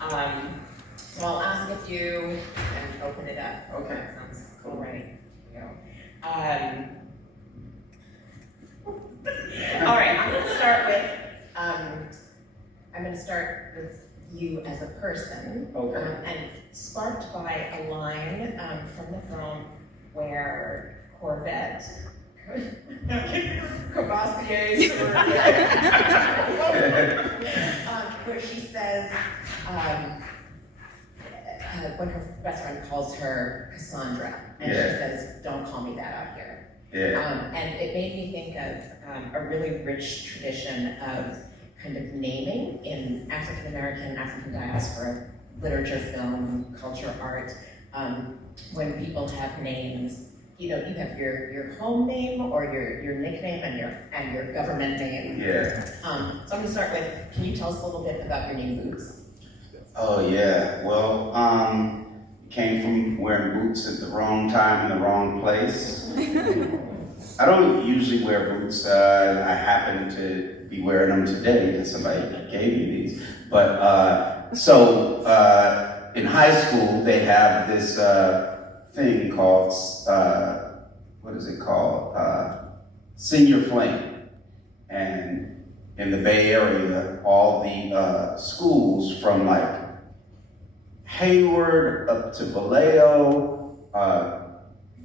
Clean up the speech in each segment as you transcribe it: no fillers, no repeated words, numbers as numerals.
So I'll ask if you can open it up. Okay. That sounds cool, right? Here we go. All right, I'm going to start with you as a person. Okay. And sparked by a line from the film where Corvette, Cavassier's, where she says, when her best friend calls her Cassandra, and she says, "Don't call me that out here." Yeah. And it made me think of a really rich tradition of kind of naming in African American, African diaspora, literature, film, culture, art. When people have names, you have your home name or your nickname and your government name. Yeah. So I'm going to start with, can you tell us a little bit about your name, Boots? Oh yeah. Well, came from wearing boots at the wrong time in the wrong place. I don't usually wear boots. I happen to be wearing them today because somebody gave me these. But in high school they have this thing called what is it called? Senior Flame. And in the Bay Area, all the schools from like Hayward up to Vallejo,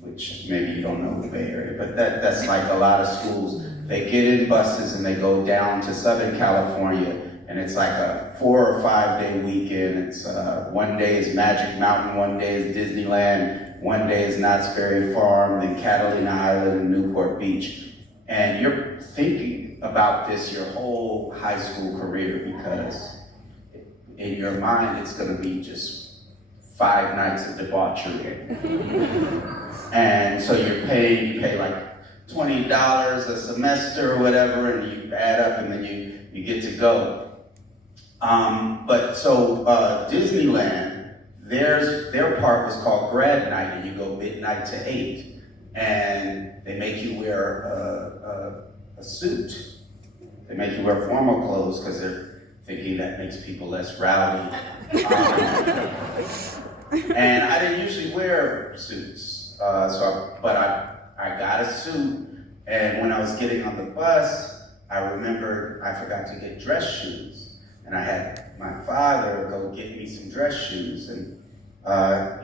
which maybe you don't know the Bay Area, but that's like a lot of schools. They get in buses and they go down to Southern California, and it's like a 4 or 5 day weekend. It's one day is Magic Mountain, one day is Disneyland, one day is Knott's Berry Farm, then Catalina Island and Newport Beach. And you're thinking about this your whole high school career because in your mind it's going to be just 5 nights of debauchery. And so you pay like $20 a semester or whatever, and you add up and then you get to go. Disneyland, their part was called grad night, and you go midnight to 8, and they make you wear a suit. They make you wear formal clothes because they're thinking that makes people less rowdy. And I didn't usually wear suits, but I got a suit, and when I was getting on the bus, I remembered I forgot to get dress shoes, and I had my father go get me some dress shoes, and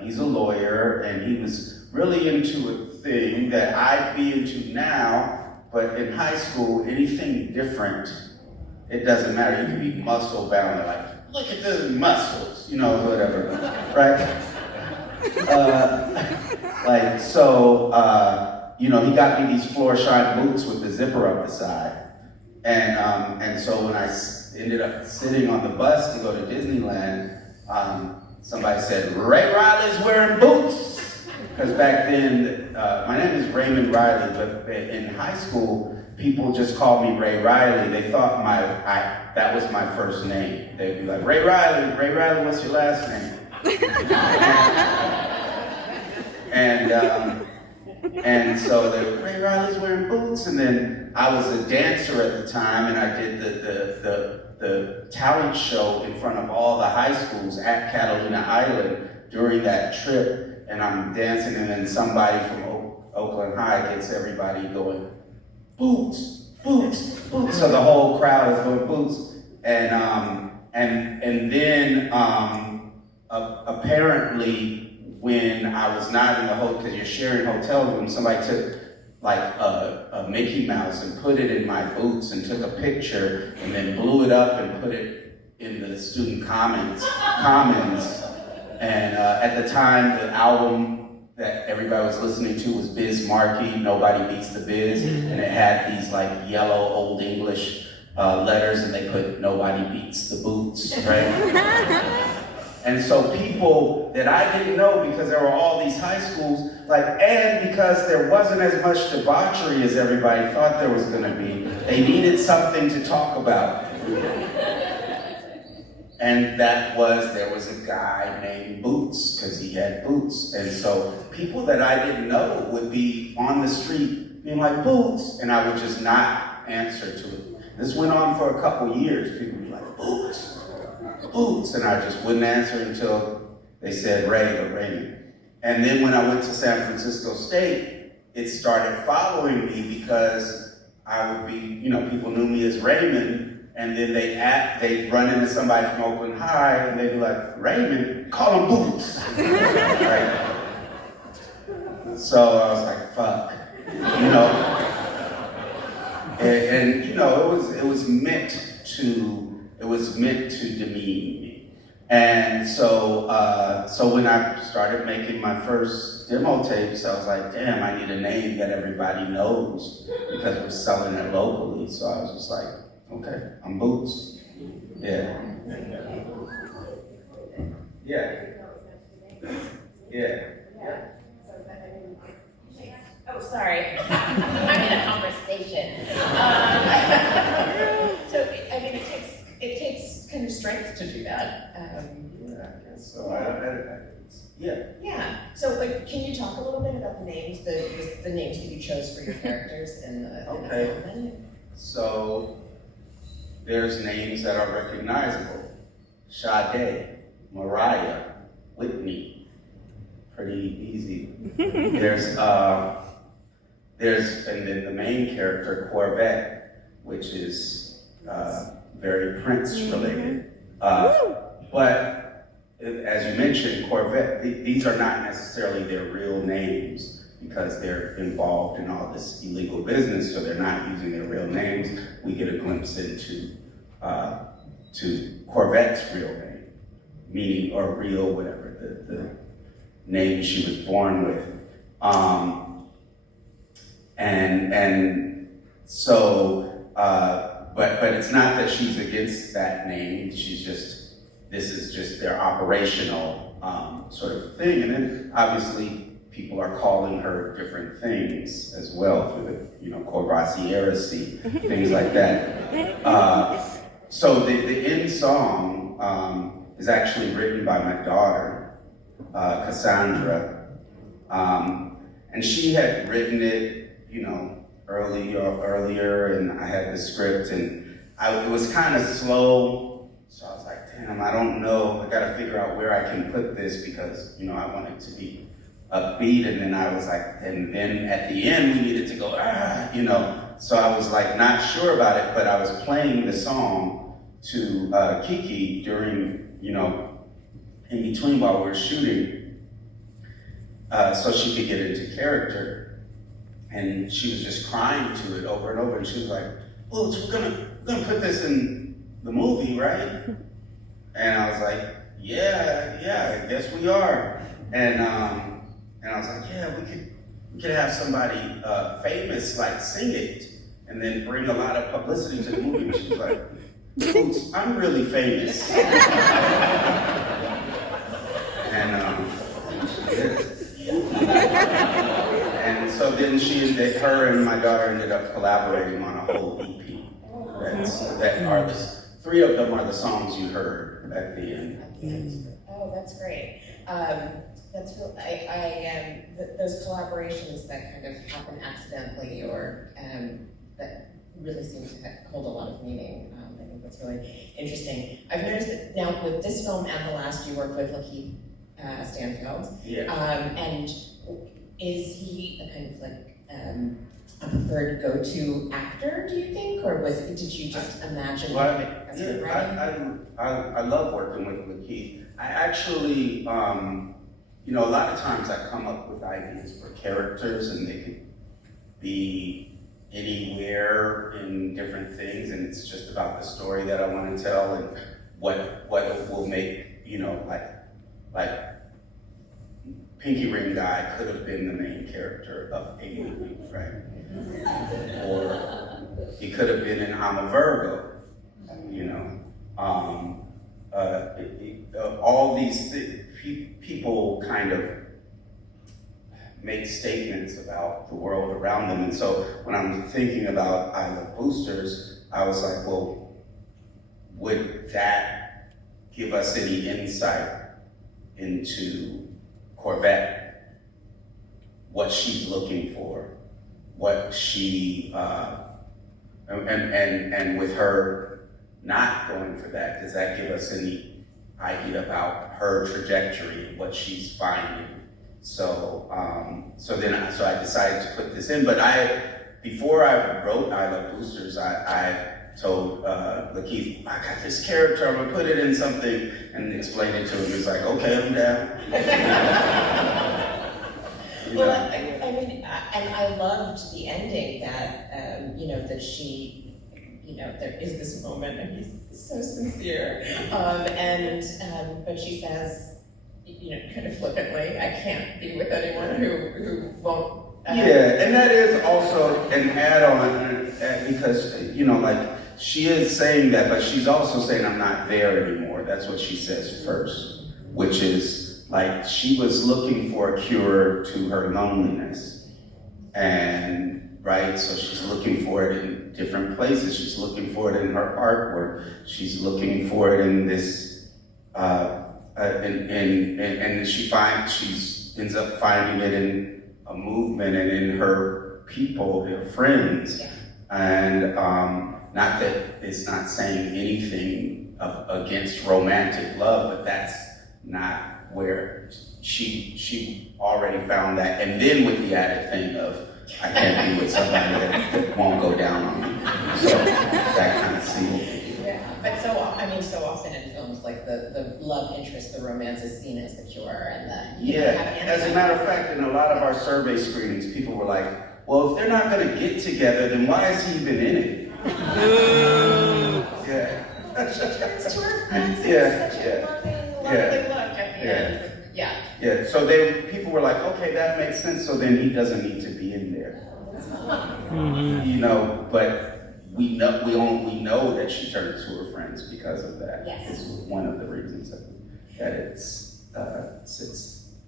he's a lawyer, and he was really into a thing that I'd be into now, but in high school, anything different, it doesn't matter. You can be muscle bound, they're like, look at the muscles, whatever, right? He got me these floor shine boots with the zipper up the side. And so when I ended up sitting on the bus to go to Disneyland, somebody said, "Ray Riley's wearing boots." Because back then, my name is Raymond Riley, but in high school, people just called me Ray Riley. They thought that was my first name. They'd be like, Ray Riley, what's your last name? And so Ray Riley's wearing boots, and then I was a dancer at the time, and I did the talent show in front of all the high schools at Catalina Island during that trip, and I'm dancing, and then somebody from Oakland High gets everybody going, "Boots, boots, boots." So the whole crowd is going boots, and then apparently, when I was not in the hotel, because you're sharing hotel room, somebody took like a Mickey Mouse and put it in my boots and took a picture and then blew it up and put it in the student commons. And at the time, the album that everybody was listening to was Biz Markie, Nobody Beats the Biz, and it had these like yellow Old English letters, and they put Nobody Beats the Boots, right? And so people that I didn't know, because there were all these high schools, and because there wasn't as much debauchery as everybody thought there was gonna be, they needed something to talk about. And there was a guy named Boots, because he had boots. And so people that I didn't know would be on the street being like, "Boots," and I would just not answer to it. This went on for a couple years. People would be like, "Boots." Boots, and I just wouldn't answer until they said Ray or Raymond. And then when I went to San Francisco State, it started following me because I would be, you know, people knew me as Raymond, and then they'd run into somebody from Oakland High, and they'd be like, Raymond, call him Boots. Right? So I was like, fuck, you know. And you know, it was meant to demean me. And so when I started making my first demo tapes, I was like, damn, I need a name that everybody knows because we're selling it locally. So I was just like, okay, I'm Boots. Yeah. Yeah. Yeah. Oh, sorry. I'm in a conversation. So, I mean, it takes kind of strength to do that. Yeah, I guess so. Yeah. Yeah. So, like, can you talk a little bit about the names, the names that you chose for your characters in the film? So, there's names that are recognizable. Sade, Mariah, Whitney. Pretty easy. And then the main character, Corvette, which is very Prince related. But as you mentioned, Corvette, these are not necessarily their real names because they're involved in all this illegal business, so they're not using their real names. We get a glimpse into to Corvette's real name, meaning, or real, whatever, the name she was born with. And so, but it's not that she's against that name. She's just, this is just their operational sort of thing. And then obviously people are calling her different things as well through the, you know, Courvoisier-y, things like that. So the end song is actually written by my daughter, Cassandra. And she had written it, you know, earlier, and I had the script, and it was kind of slow, so I was like, damn, I don't know, I gotta figure out where I can put this because, you know, I want it to be upbeat, and then I was like, and then at the end we needed to go, you know, so I was like not sure about it, but I was playing the song to Kiki during, you know, in between while we were shooting, so she could get into character. And she was just crying to it over and over, and she was like, "Well, we're gonna put this in the movie, right?" And I was like, "Yeah, I guess we are." And I was like, "Yeah, we could have somebody famous like sing it, and then bring a lot of publicity to the movie." And she was like, "Oops, I'm really famous." And so then her and my daughter ended up collaborating on a whole EP. Three of them are the songs you heard at the end. Oh, that's great. That's real. Those collaborations that kind of happen accidentally or that really seem to hold a lot of meaning. I think that's really interesting. I've noticed that now with this film and the last, you work with Lakeith Stanfield. Yeah. And is he a kind of like a preferred go-to actor, do you think? Or did you just imagine him as a writing? I love working with Lakeith. I actually, you know, a lot of times I come up with ideas for characters and they could be anywhere in different things, and it's just about the story that I want to tell and what it will make, you know, like Pinky Ring Guy could have been the main character of a movie, right? Or he could have been in I'm a Virgo, you know. All these people kind of make statements about the world around them. And so when I'm thinking about I Love Boosters, I was like, well, would that give us any insight into Corvette, what she's looking for, what she, and with her not going for that, does that give us any idea about her trajectory, what she's finding. So, so I decided to put this in, but before I wrote I Love Boosters, I told Lakeith, I got this character, I'm gonna put it in something, and explained it to him. He was like, okay, I'm down. Well, I mean, and I loved the ending that, you know, that she, you know, there is this moment, and he's so sincere, but she says, you know, kind of flippantly, I can't be with anyone who won't. Yeah, and that is also an add-on, because, you know, like, she is saying that, but she's also saying I'm not there anymore. That's what she says first, which is, like, she was looking for a cure to her loneliness. And, right, so she's looking for it in different places. She's looking for it in her artwork. She's looking for it in this, and she ends up finding it in a movement and in her people, her friends. Yeah. And not that it's not saying anything against romantic love, but that's not where she already found that. And then with the added thing of, I can't be with somebody that won't go down on me. So that kind of sealed it. Yeah, but so often in films, like the love interest, the romance is seen as the cure, and the As a matter of fact, in a lot of our survey screenings, people were like, well, if they're not going to get together, then why is he even in it? Yeah. She turns to her friends, Yeah, such a lovely look at the end. Yeah. Yeah, so people were like, okay, that makes sense, so then he doesn't need to be in there. You know, but we know that she turns to her friends because of that. Yes. It's one of the reasons that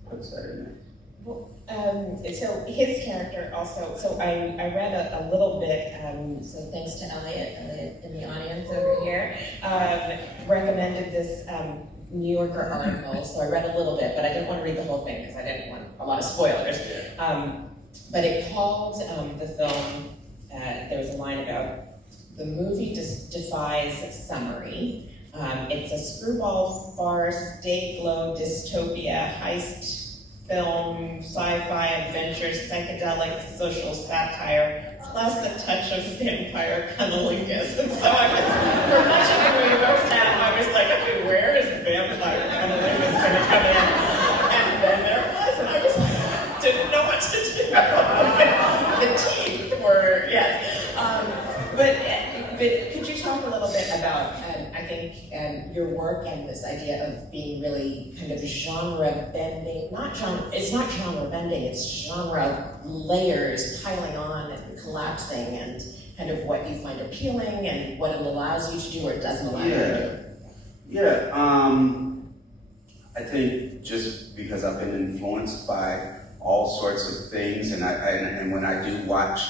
puts that in there. Well, so his character also, so I read a little bit, so thanks to Elliot in the audience over here, recommended this New Yorker article, so I read a little bit, but I didn't want to read the whole thing because I didn't want a lot of spoilers. But it called the film, there was a line about the movie defies summary. It's a screwball farce, day-glow dystopia, heist film, sci-fi adventure, psychedelic social satire, plus a touch of vampire cunnilingus. And so for much of the movie I was like, okay, where is vampire cunnilingus going to come in? And then there it was, and I was like, didn't know what to do. The teeth were, yes. But could you talk a little bit about, I think, your work and this idea of being really kind of genre bending, it's not genre bending, it's genre layers piling on and collapsing, and kind of what you find appealing and what it allows you to do or it doesn't allow you to do. Yeah, I think just because I've been influenced by all sorts of things, and when I do watch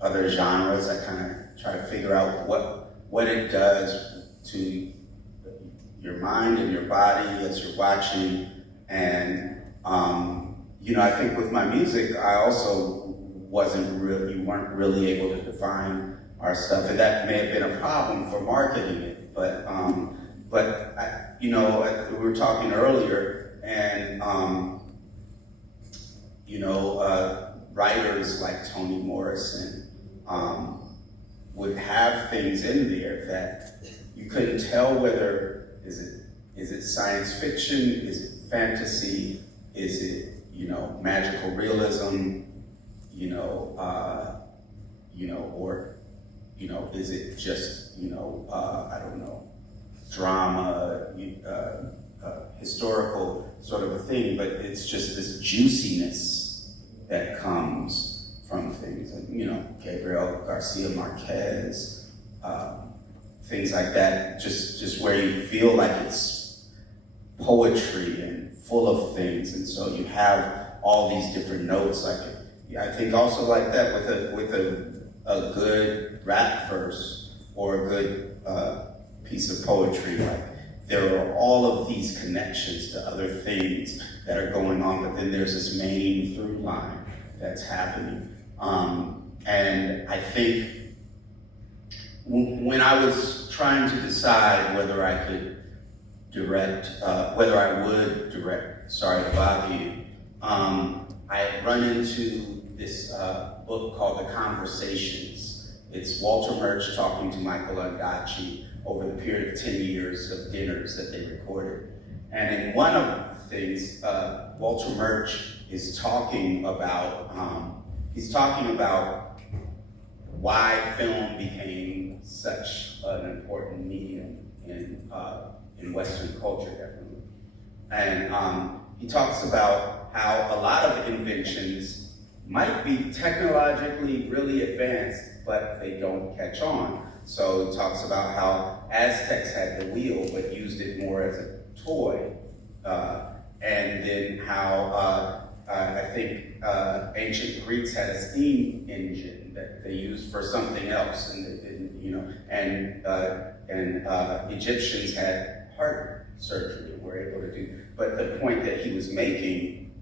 other genres, I kind of try to figure out what it does to your mind and your body as you're watching. And you know, I think with my music, I also you weren't really able to define our stuff, and that may have been a problem for marketing it. But you know, we were talking earlier, and you know, writers like Toni Morrison would have things in there that you couldn't tell whether is it science fiction, is it fantasy, is it, you know, magical realism, you know, or, you know, is it just, you know, I don't know, drama, historical sort of a thing, but it's just this juiciness that comes from things, like, you know, Gabriel Garcia Marquez, things like that, just where you feel like it's poetry and full of things, and so you have all these different notes. Like, I think also like that with a good rap verse or a good piece of poetry, like there are all of these connections to other things that are going on, but then there's this main through line that's happening. And I think when I was trying to decide whether I could direct, whether I would direct Sorry to Bother You, I had run into this book called The Conversations. It's Walter Murch talking to Michael Ondaatje over the period of 10 years of dinners that they recorded. And in one of the things, Walter Murch is talking about, why film became such an important medium in Western culture, definitely. And he talks about how a lot of inventions might be technologically really advanced, but they don't catch on. So he talks about how Aztecs had the wheel, but used it more as a toy. And then how I think ancient Greeks had a steam engine that they used for something else, and they didn't, and Egyptians had heart surgery and were able to do. But the point that he was making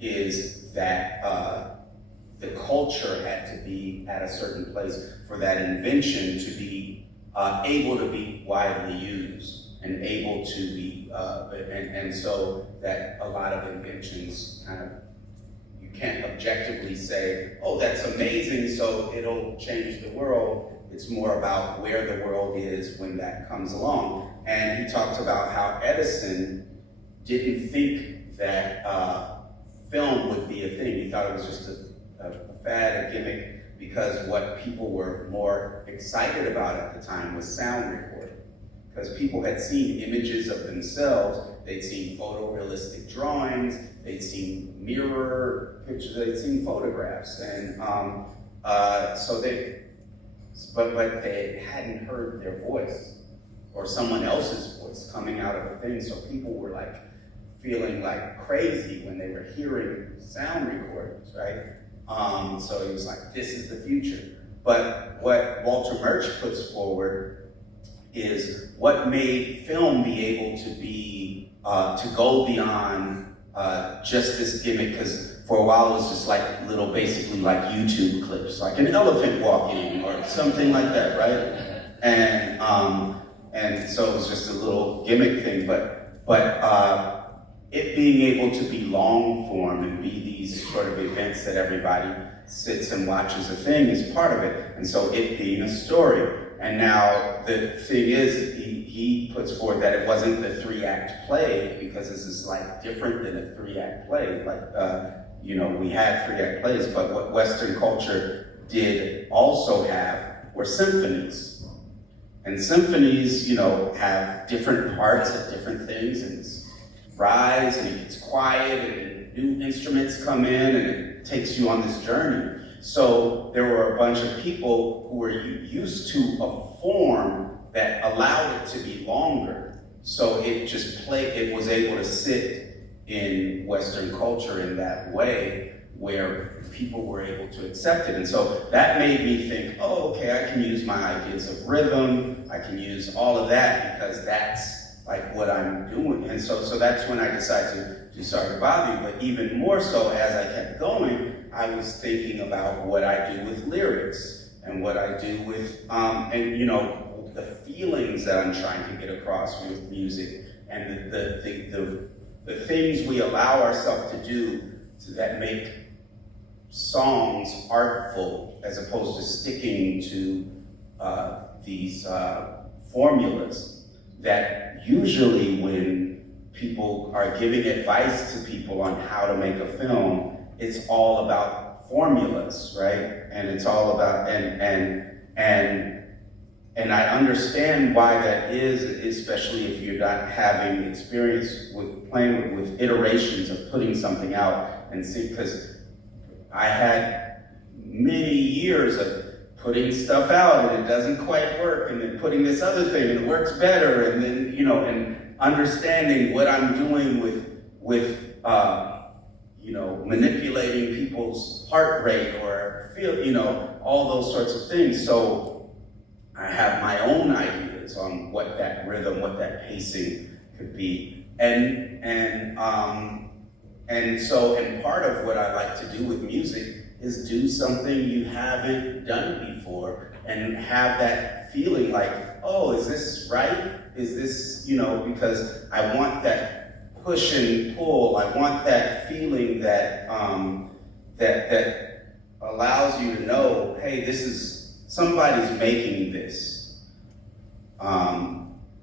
is that the culture had to be at a certain place for that invention to be able to be widely used and able to be, and so that a lot of inventions kind of, you can't objectively say, oh, that's amazing, so it'll change the world. It's more about where the world is when that comes along. And he talked about how Edison didn't think that film would be a thing. He thought it was just a fad, a gimmick, because what people were more excited about at the time was sound recording. Because people had seen images of themselves, they'd seen photorealistic drawings, they'd seen mirror pictures, they'd seen photographs, and so but they hadn't heard their voice or someone else's voice coming out of a thing. So people were like feeling like crazy when they were hearing sound recordings, right? So he was like, this is the future. But what Walter Murch puts forward is what made film be able to be, to go beyond just this gimmick, because for a while it was just like little, basically like YouTube clips, like an elephant walking or something like that, right? And so it was just a little gimmick thing, but it being able to be long form and be these sort of events that everybody sits and watches a thing is part of it. And so it being a story. And now the thing is, he puts forward that it wasn't the 3-act play, because this is like different than a 3-act play. Like, we had 3-act plays, but what Western culture did also have were symphonies. And symphonies, have different parts of different things, and it's rise, and it gets quiet, and new instruments come in, and it takes you on this journey. So there were a bunch of people who were used to a form that allowed it to be longer. So it was able to sit in Western culture in that way where people were able to accept it. And so that made me think, oh, okay, I can use my ideas of rhythm, I can use all of that, because that's like what I'm doing. And so that's when I decided to Sorry to Bother You. But even more so, as I kept going, I was thinking about what I do with lyrics and what I do with, the feelings that I'm trying to get across with music, and the things we allow ourselves to do that make songs artful, as opposed to sticking to these formulas that usually when people are giving advice to people on how to make a film, it's all about formulas, right? And it's all about, and I understand why that is, especially if you're not having experience with playing with iterations of putting something out and see, because I had many years of putting stuff out and it doesn't quite work, and then putting this other thing and it works better, and then, and understanding what I'm doing with manipulating people's heart rate or feel, all those sorts of things. So I have my own ideas on what that rhythm, what that pacing could be. And part of what I like to do with music is do something you haven't done before and have that feeling like, oh, is this right? Is this, because I want that push and pull. I want that feeling that that allows you to know, hey, somebody's making this.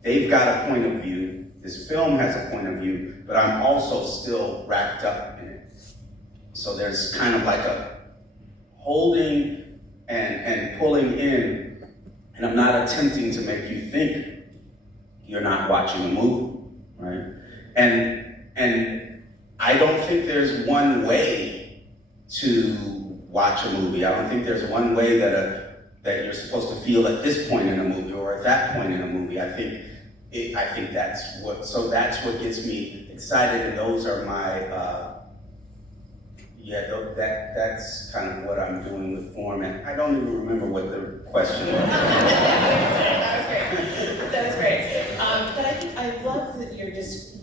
They've got a point of view. This film has a point of view, but I'm also still wrapped up in it. So there's kind of like a holding and pulling in, and I'm not attempting to make you think you're not watching a movie, right? And I don't think there's one way to watch a movie. I don't think there's one way that you're supposed to feel at this point in a movie or at that point in a movie. I think that's what gets me excited, and those are my that's kind of what I'm doing with format. I don't even remember what the question was. That was great. But I think I love that you're just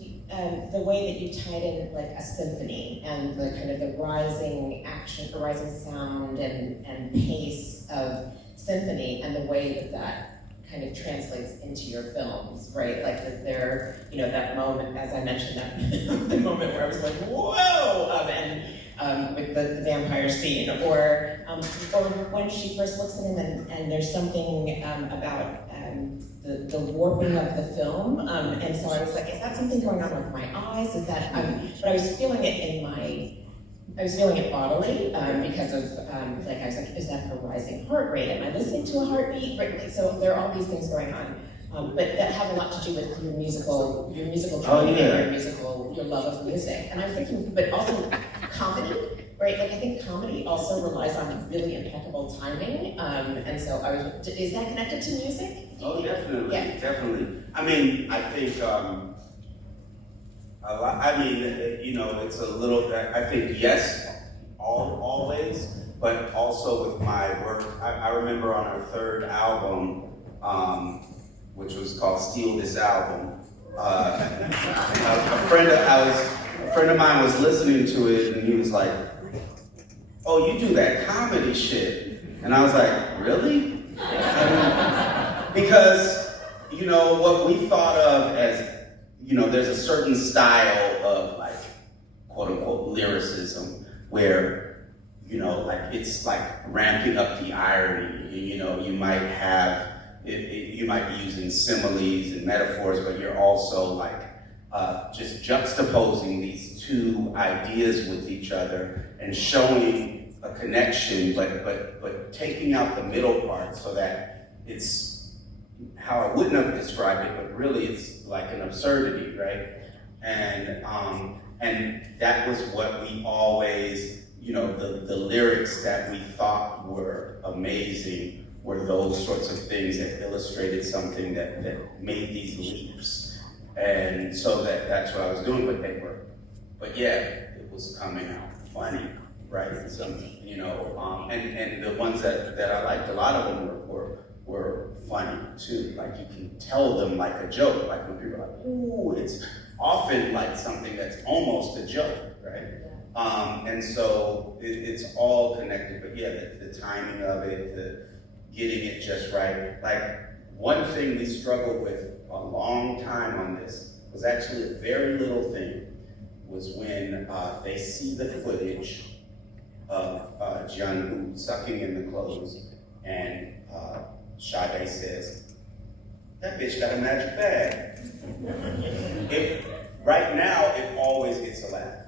the way that you tied in like a symphony and the kind of the rising action, the rising sound and pace of symphony, and the way that kind of translates into your films, right? Like that there, that moment, as I mentioned, that the moment where I was like, whoa, and with the vampire scene, or when she first looks at him and there's something about the warping of the film, and so I was like, is that something going on with my eyes? Is that, but I was feeling it bodily because of, I was like, is that her rising heart rate? Am I listening to a heartbeat? Right? So there are all these things going on, but that have a lot to do with your musical training and your love of music. And I'm thinking, but also comedy, right? Like I think comedy also relies on really impeccable timing, and so is that connected to music? Oh, definitely, yeah. Definitely. I mean, I think it's a little bit, I think yes, always, but also with my work. I remember on our third album, which was called Steal This Album, a friend of mine was listening to it, and he was like, oh, you do that comedy shit. And I was like, really? Because, what we thought of as, there's a certain style of like, quote unquote, lyricism where, it's like ramping up the irony. You might have, you might be using similes and metaphors, but you're also like just juxtaposing these two ideas with each other and showing a connection, but taking out the middle part so that it's how I wouldn't have described it, but really it's like an absurdity, right? And that was what we always, the lyrics that we thought were amazing were those sorts of things that illustrated something that made these leaps. And so that's what I was doing, but yeah, it was coming out funny, right? And some, and the ones that I liked, a lot of them were funny too. Like you can tell them like a joke, like when people are like, ooh, it's often like something that's almost a joke, right? And so it's all connected, but yeah, the timing of it, the getting it just right. Like one thing we struggled with a long time on this was actually a very little thing, was when they see the footage of Jianwu sucking in the clothes, and Sade says, that bitch got a magic bag. Right now, it always gets a laugh.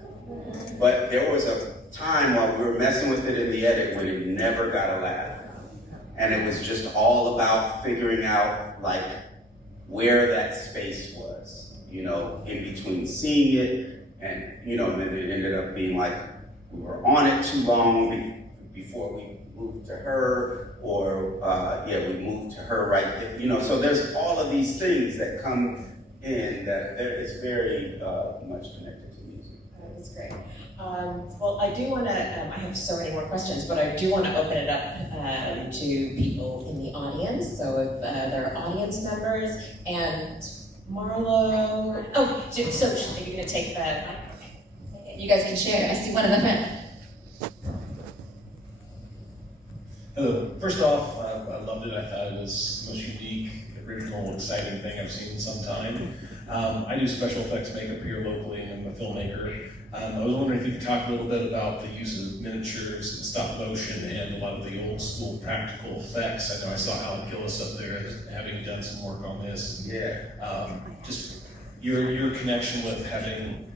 But there was a time while we were messing with it in the edit when it never got a laugh. And it was just all about figuring out like where that space was, in between seeing it and, then it ended up being like we were on it too long before we moved to her, or we moved to her right there, so there's all of these things that come in that it's very much connected to music. That's great. Well, I do want to, I have so many more questions, but I do want to open it up to people in the audience. So if there are audience members, and Marlo, so you're going to take that. You guys can share. I see one in the front. First off, I loved it. I thought it was the most unique, original, exciting thing I've seen in some time. I do special effects makeup here locally, and I'm a filmmaker. I was wondering if you could talk a little bit about the use of miniatures and stop motion and a lot of the old school practical effects. I know I saw Alan Gillis up there having done some work on this. Yeah. Just your connection with having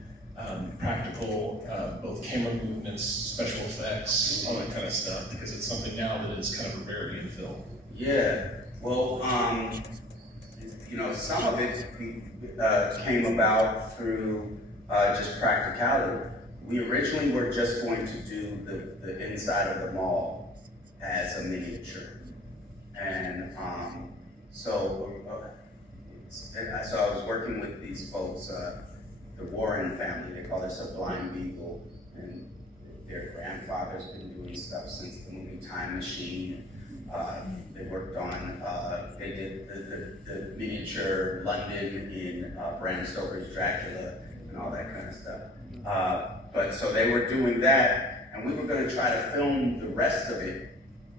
practical, both camera movements, special effects, all that kind of stuff, because it's something now that is kind of a rarity in film. Yeah. Well, some of it came about through just practicality. We originally were just going to do the inside of the mall as a miniature. And so I was working with these folks, the Warren family. They call themselves Blind Beagle, and their grandfather's been doing stuff since the movie Time Machine. They worked on, they did the miniature London in Bram Stoker's Dracula and all that kind of stuff. But so they were doing that, and we were going to try to film the rest of it,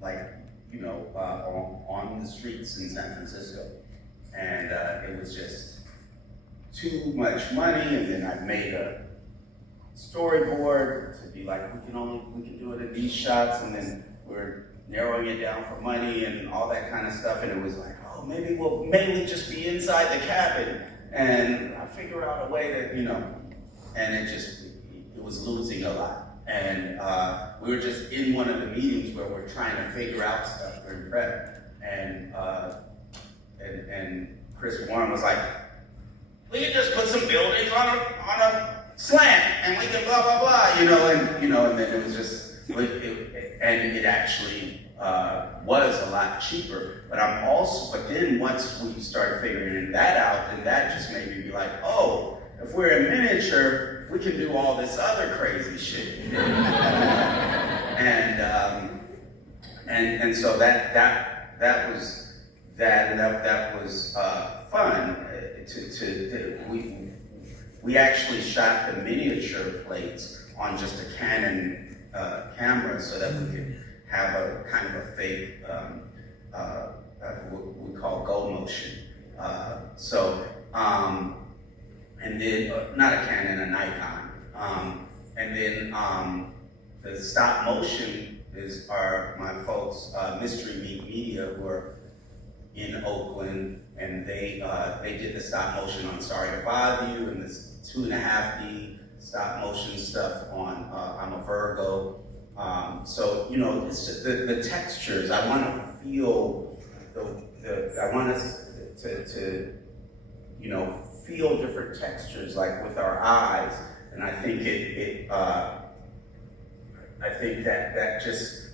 like, on the streets in San Francisco. And it was just too much money, and then I made a storyboard to be like, we can do it in these shots, and then we're narrowing it down for money and all that kind of stuff. And it was like, oh, maybe we'll mainly just be inside the cabin. And I figure out a way that, and it was losing a lot. And we were just in one of the meetings where we're trying to figure out stuff during prep. And Chris Warren was like, we can just put some buildings on a slant and we can blah, blah, blah, and then it was just, and it actually was a lot cheaper. But then once we started figuring that out, then that just made me be like, oh, if we're in miniature, we can do all this other crazy shit. and so that was that, and that was fun. We actually shot the miniature plates on just a Canon camera so that we could have a kind of a fake, what we call go motion. And then, not a Canon, a Nikon. And then the stop motion is my folks, Mystery Meat Media, who are in Oakland, and they did the stop motion on Sorry to Bother You, and this 2.5D stop motion stuff on I'm a Virgo. So it's just the textures. I want to feel I want us to feel different textures, like with our eyes, and I think I think that just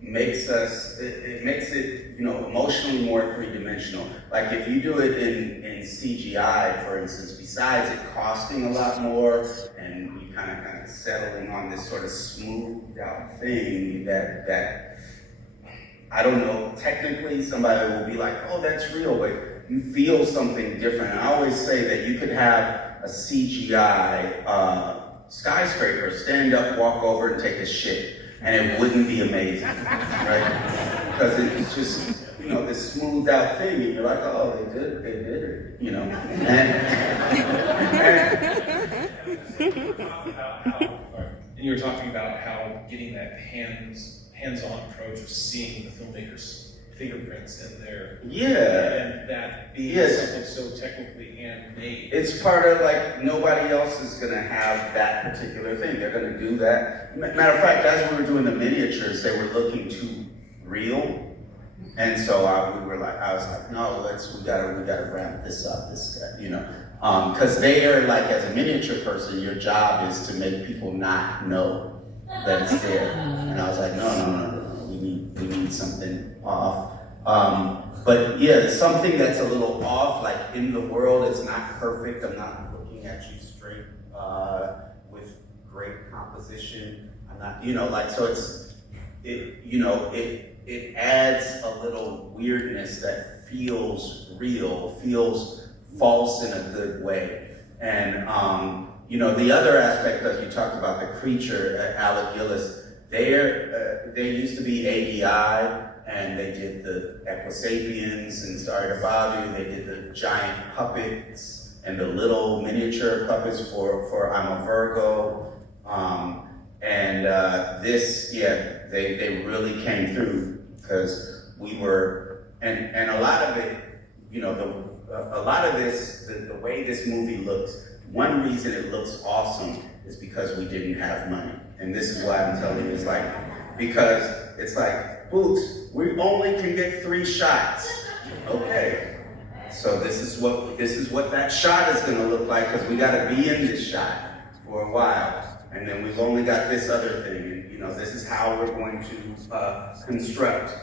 makes it makes it emotionally more three-dimensional. Like if you do it in CGI, for instance, besides it costing a lot more and you kind of settling on this sort of smoothed out thing that I don't know, technically somebody will be like, oh, that's real, but you feel something different. I always say that you could have a CGI skyscraper stand up, walk over, and take a shit, and it wouldn't be amazing, right? Because it's just, this smoothed out thing, and you're like, oh, they did it, And you were talking about how getting that hands-on approach of seeing the filmmaker's fingerprints in there. Yeah. And that being something so technically handmade. It's part of, like, nobody else is going to have that particular thing. They're going to do that. Matter of fact, as we were doing the miniatures, they were looking too real. And so I was like, no, we gotta ramp this up, because they are like, as a miniature person, your job is to make people not know that it's there. And I was like, no, we need something off. But yeah, something that's a little off, like in the world, it's not perfect. I'm not looking at you straight with great composition. I'm not, so it adds a little weirdness that feels real, feels false in a good way. And the other aspect that you talked about, the creature, Alec Gillis, they used to be ADI, and they did the Equisapiens and Sorry to Bother You. They did the giant puppets and the little miniature puppets for I'm a Virgo. They really came through because we were, and a lot of it, a lot of this, the way this movie looks, one reason it looks awesome is because we didn't have money. And this is why I'm telling you, because it's like, Boots, we only can get 3 shots. Okay. So this is what that shot is gonna look like, because we gotta be in this shot for a while. And then we've only got this other thing, and this is how we're going to construct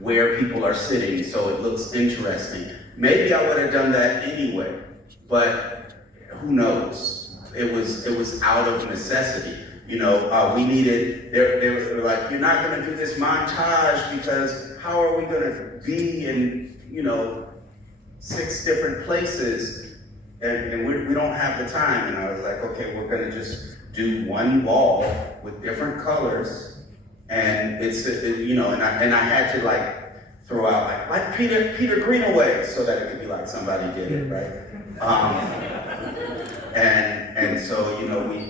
where people are sitting so it looks interesting. Maybe I would have done that anyway, but who knows? It was out of necessity. We needed, they were like, you're not gonna do this montage because how are we gonna be in, 6 different places and we don't have the time. And I was like, okay, we're gonna just do one wall with different colors, and and I had to throw out like Peter Greenaway, so that it could be like somebody did it, right? And so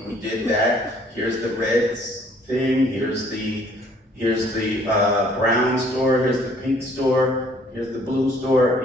we did that. Here's the Reds thing. Here's the brown store. Here's the pink store. Here's the blue store.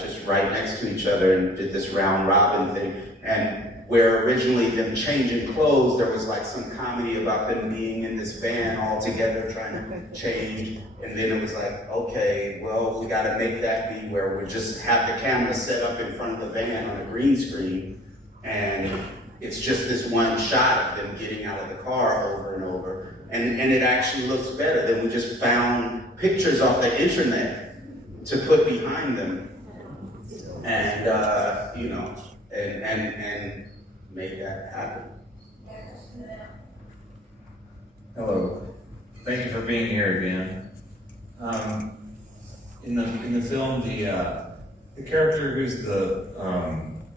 Just right next to each other, and did this round robin thing. And where originally them changing clothes, there was some comedy about them being in this van all together trying to change. And then it was like, okay, well, we gotta make that be where we just have the camera set up in front of the van on a green screen. And it's just this one shot of them getting out of the car over and over. And it actually looks better than we just found pictures off the internet to put behind them. And, and make that happen. Hello. Thank you for being here again. In the film, the character who's the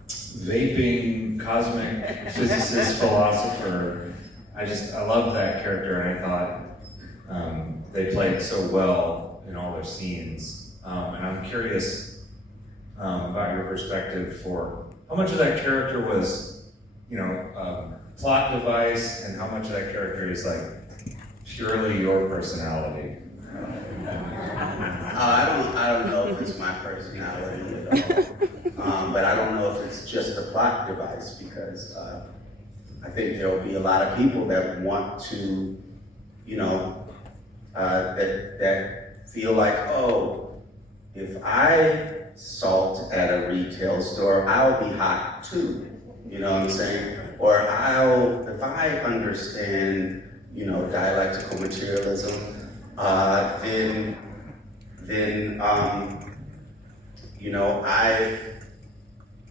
vaping cosmic physicist philosopher, I love that character, and I thought they played so well in all their scenes. And I'm curious about your perspective for how much of that character was plot device, and how much of that character is purely your personality. I don't know if it's my personality at all, but I don't know if it's just a plot device, because I think there will be a lot of people that want to, that feel like, oh, if I salt at a retail store, I'll be hot too. You know what I'm saying? Or if I understand, dialectical materialism, then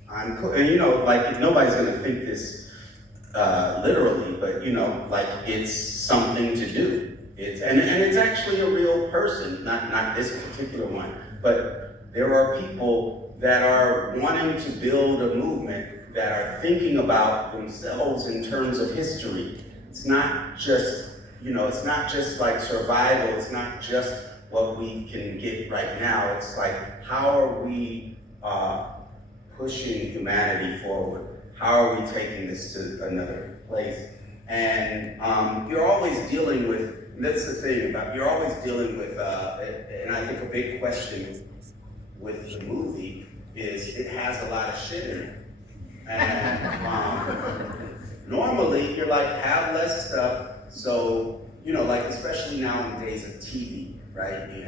I'm cool. And nobody's gonna think this literally, but it's something to do. And it's actually a real person, not this particular one, but there are people that are wanting to build a movement that are thinking about themselves in terms of history. It's not just, it's not just survival. It's not just what we can get right now. It's how are we pushing humanity forward? How are we taking this to another place? And you're always dealing with, and that's the thing about, you're always dealing with, and I think a big question with the movie is it has a lot of shit in it. And normally you're have less stuff, so especially now in the days of TV, right? You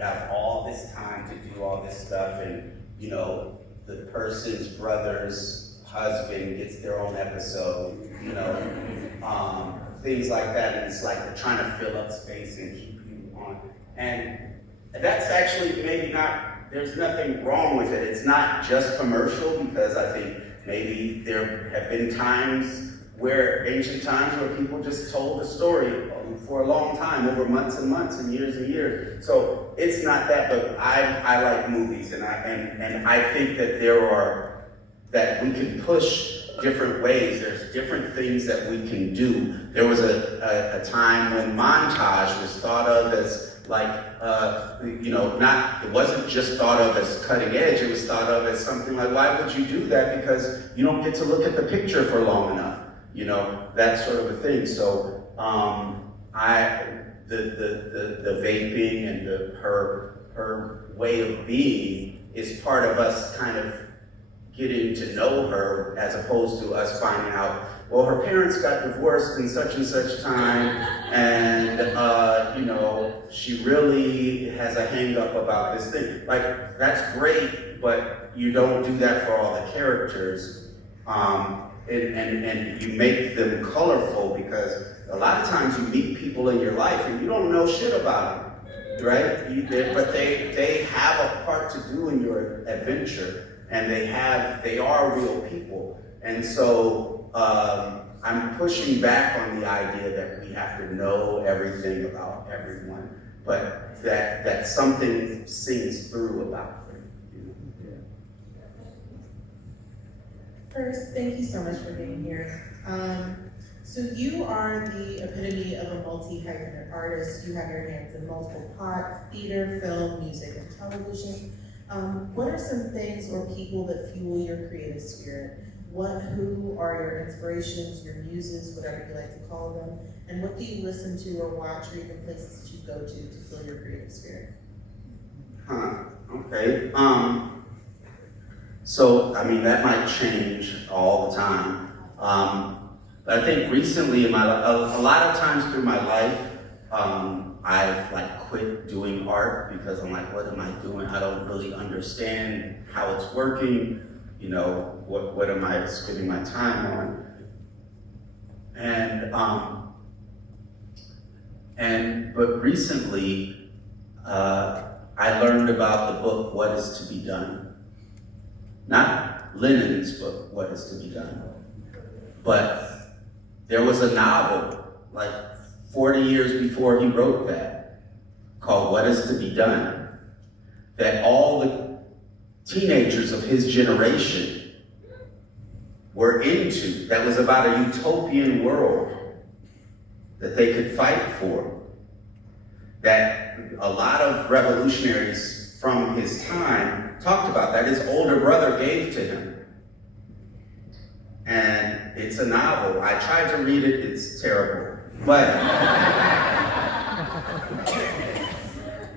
have all this time to do all this stuff, and the person's brother's husband gets their own episode, things like that, and it's they're trying to fill up space and keep you on. And that's actually maybe not. There's nothing wrong with it. It's not just commercial, because I think maybe there have been ancient times where people just told a story for a long time, over months and months and years. So it's not that, but I like movies, and I think that that we can push different ways. There's different things that we can do. There was a time when montage was thought of as like, it wasn't just thought of as cutting edge, it was thought of as something like, why would you do that? Because you don't get to look at the picture for long enough, that sort of a thing. So the vaping and her way of being is part of us kind of getting to know her, as opposed to us finding out, well, her parents got divorced in such and such time, and she really has a hang up about this thing. Like, that's great, but you don't do that for all the characters. And you make them colorful, because a lot of times you meet people in your life and you don't know shit about them, right? But they have a part to do in your adventure, and they are real people. And so I'm pushing back on the idea that we have to know everything about everyone, but that something sings through about them. First, thank you so much for being here. So you are the epitome of a multi-hyphenate artist. You have your hands in multiple pots: theater, film, music, and television. What are some things or people that fuel your creative spirit? Who are your inspirations, your muses, whatever you like to call them? And what do you listen to or watch, or even places that you go to fill your creative spirit? Okay. So, that might change all the time. But I think recently a lot of times through my life, I've quit doing art because I'm like, what am I doing? I don't really understand how it's working. What am I spending my time on? But recently, I learned about the book, What Is to Be Done. Not Lenin's book, What Is to Be Done. But there was a novel, 40 years before he wrote that, called What Is to Be Done, that all the teenagers of his generation were into, that was about a utopian world that they could fight for, that a lot of revolutionaries from his time talked about, that his older brother gave to him. And it's a novel. I tried to read it, it's terrible. But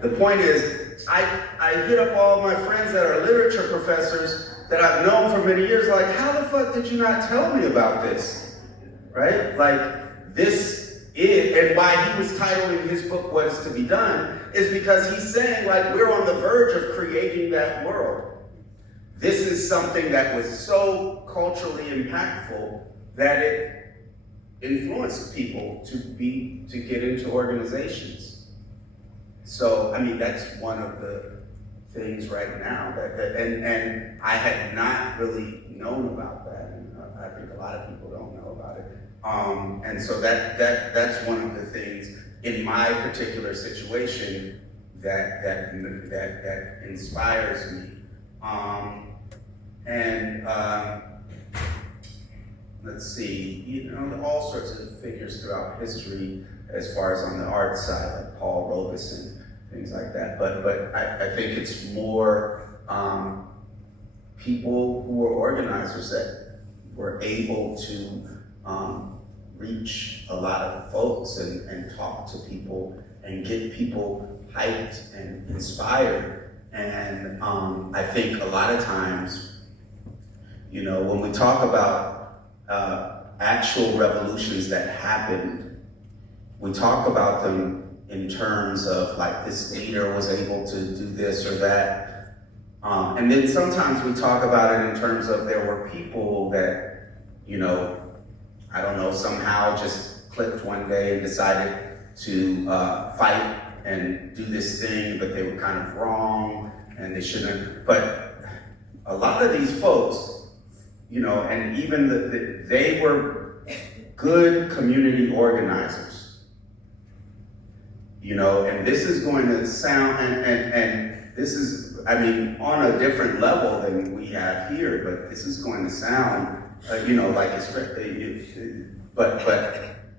the point is, I hit up all my friends that are literature professors that I've known for many years, like, how the fuck did you not tell me about this? Right? This is, and why he was titling his book What Is to Be Done is because he's saying, we're on the verge of creating that world. This is something that was so culturally impactful that it influenced people to get into organizations. So, that's one of the things right now and I had not really known about that, and I think a lot of people don't know about it. And so that's one of the things in my particular situation that inspires me. Let's see, all sorts of figures throughout history as far as on the art side, like Paul Robeson, things like that. But I think it's more people who were organizers that were able to reach a lot of folks and talk to people and get people hyped and inspired. And I think a lot of times, when we talk about actual revolutions that happened, we talk about them in terms of this leader was able to do this or that. And then sometimes we talk about it in terms of there were people that, I don't know, somehow just clicked one day and decided to fight and do this thing, but they were kind of wrong and they shouldn't. But a lot of these folks, and even they were good community organizers, and this is going to sound, and this is, on a different level than we have here, but this is going to sound, like it's, but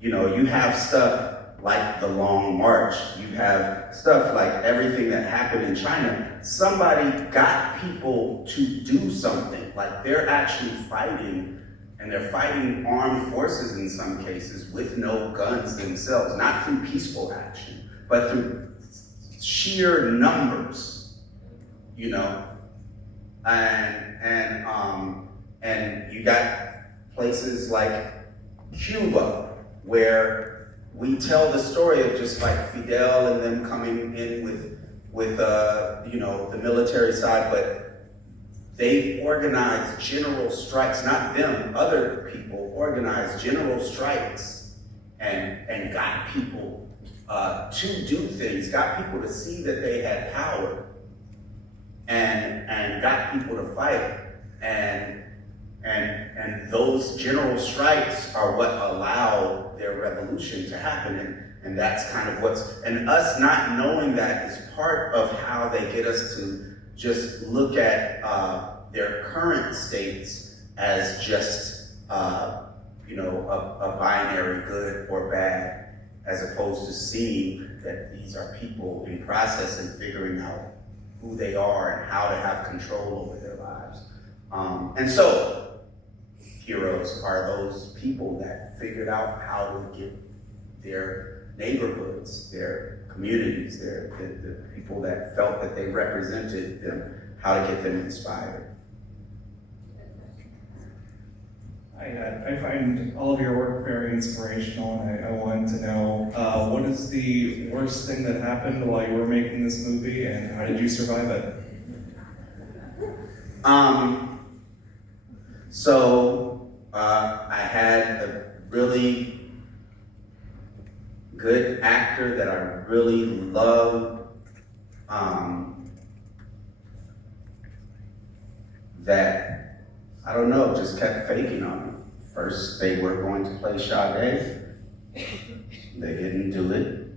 you have stuff like the Long March. You have stuff like everything that happened in China. Somebody got people to do something. Like they're actually fighting, and they're fighting armed forces in some cases with no guns themselves, not through peaceful action, but through sheer numbers, you know? And you got places like Cuba, where we tell the story of just like Fidel and them coming in with you know, the military side, but they organized general strikes, not them, other people organized general strikes and got people to do things, got people to see that they had power, and got people to fight, and those general strikes are what allowed their revolution to happen, and that's kind of and us not knowing that is part of how they get us to just look at their current states as just you know, a binary good or bad, as opposed to seeing that these are people in process and figuring out who they are and how to have control over their lives. And so, heroes are those people that figured out how to get their neighborhoods, their communities, the people that felt that they represented them, how to get them inspired. I find all of your work very inspirational, and I wanted to know what is the worst thing that happened while you were making this movie, and how did you survive it? So I had a really good actor that I really loved, that, I don't know, just kept faking on me. First, they were going to play Sade. They didn't do it.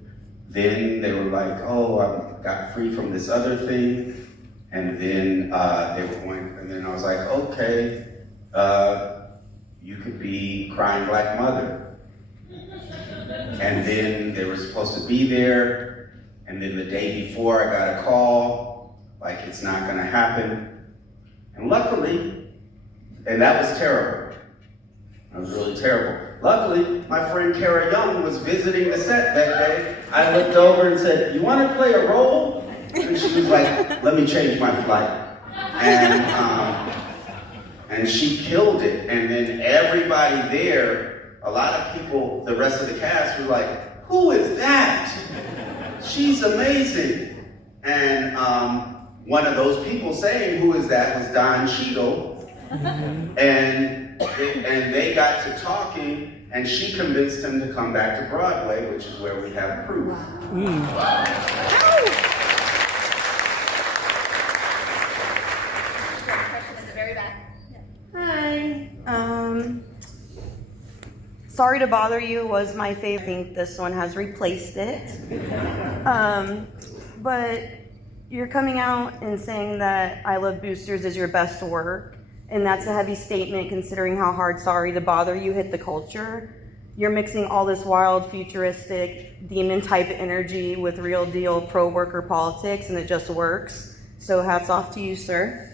Then they were like, oh, I got free from this other thing. And then they were going, and then I was like, okay, you could be Crying Black Mother. And then they were supposed to be there. And then the day before I got a call, like it's not gonna happen. And luckily, and that was terrible. That was really terrible. Luckily, my friend Kara Young was visiting the set that day. I looked over and said, you wanna play a role? And she was like, let me change my flight. And she killed it. And then everybody there, a lot of people, the rest of the cast were like, who is that? She's amazing. And one of those people saying, who is that, was Don Cheadle. And they got to talking, and she convinced him to come back to Broadway, which is where we have proof. Hi. Sorry to Bother You was my favorite. I think this one has replaced it. But you're coming out and saying that I Love Boosters is your best work, and that's a heavy statement considering how hard Sorry to Bother You hit the culture. You're mixing all this wild, futuristic, demon-type energy with real deal pro-worker politics, and it just works. So hats off to you, sir.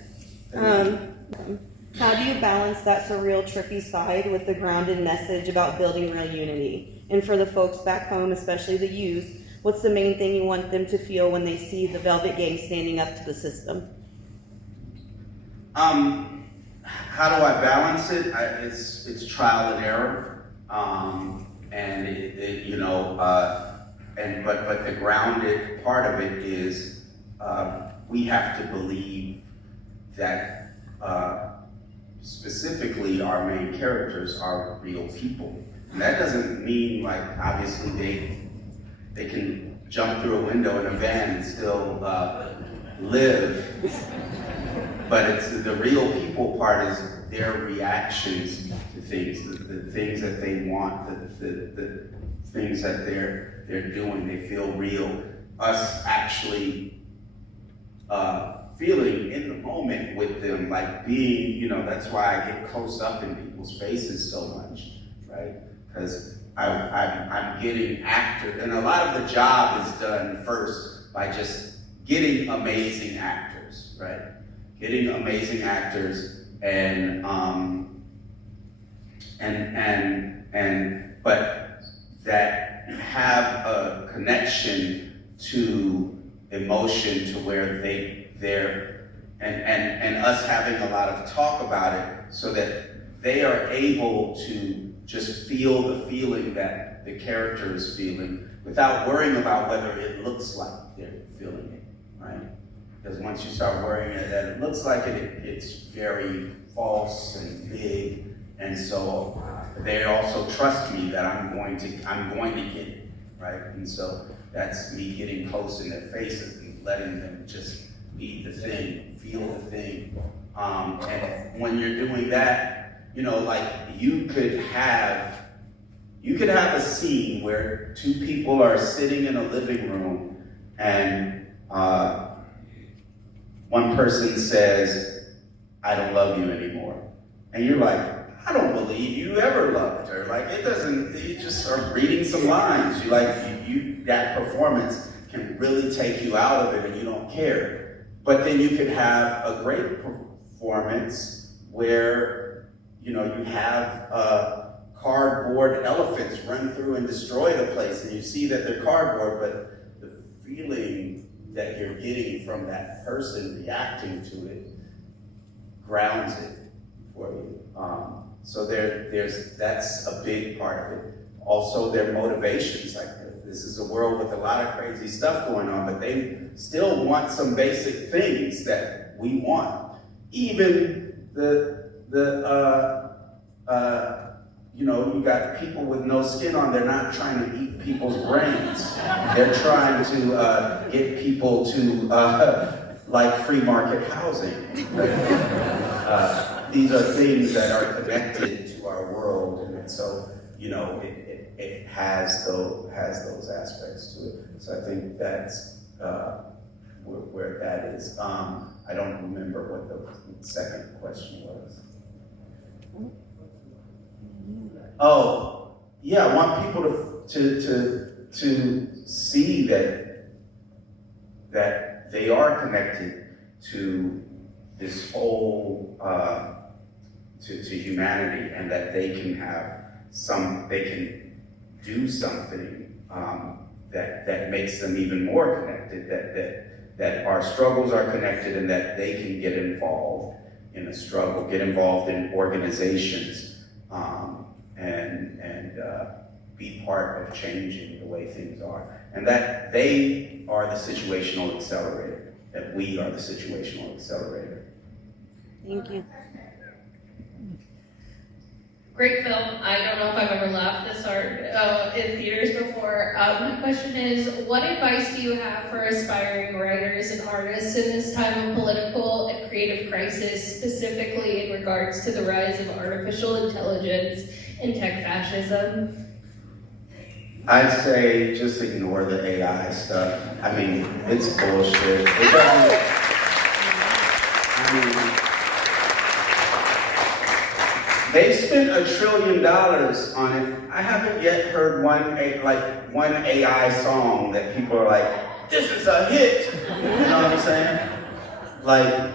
How do you balance that surreal, trippy side with the grounded message about building real unity? And for the folks back home, especially the youth, what's the main thing you want them to feel when they see the Velvet Gang standing up to the system? How do I balance it? It's trial and error. But the grounded part of it is we have to believe that specifically our main characters are real people. And that doesn't mean, like, obviously they can jump through a window in a van and still live. But it's the real people part is their reactions to things, the things that they want, the things that they're doing. They feel real. Us actually feeling in the moment with them, like being, that's why I get close up in people's faces so much, right? Because I'm getting actors, and a lot of the job is done first by just getting amazing actors, right? Getting amazing actors but that have a connection to emotion, to where they're and us having a lot of talk about it, so that they are able to just feel the feeling that the character is feeling without worrying about whether it looks like they're feeling it, right? Because once you start worrying that it looks like it, it's very false and big, and so they also trust me that I'm going to get it, right? And so that's me getting close in their faces and letting them just be the thing, feel the thing. And when you're doing that, you know, like you could have a scene where two people are sitting in a living room and one person says, "I don't love you anymore." And you're like, "I don't believe you ever loved her." Like, it doesn't, you just are reading some lines. You like, that performance can really take you out of it and you don't care. But then you could have a great performance where, you know, you have cardboard elephants run through and destroy the place, and you see that they're cardboard, but the feeling that you're getting from that person reacting to it grounds it for you. So that's a big part of it. Also, their motivations, like this is a world with a lot of crazy stuff going on, but they still want some basic things that we want. Even you know, you got people with no skin on, they're not trying to eat people's brains. They're trying to get people to like free market housing. These are things that are connected to our world, and so, you know, it has those aspects to it. So I think that's where that is. I don't remember what the second question was. Oh, yeah, I want people to see that they are connected to this whole to humanity, and that they can do something that makes them even more connected, that our struggles are connected, and that they can get involved in a struggle, get involved in organizations, and be part of changing the way things are. And that they are the situational accelerator, that we are the situational accelerator. Thank you. Great film. I don't know if I've ever laughed this hard in theaters before. My question is, what advice do you have for aspiring writers and artists in this time of political and creative crisis, specifically in regards to the rise of artificial intelligence and tech fascism? I'd say just ignore the AI stuff. I mean, it's bullshit. It doesn't, I mean, they've spent $1 trillion on it. I haven't yet heard one AI song that people are like, "This is a hit." You know what I'm saying? Like,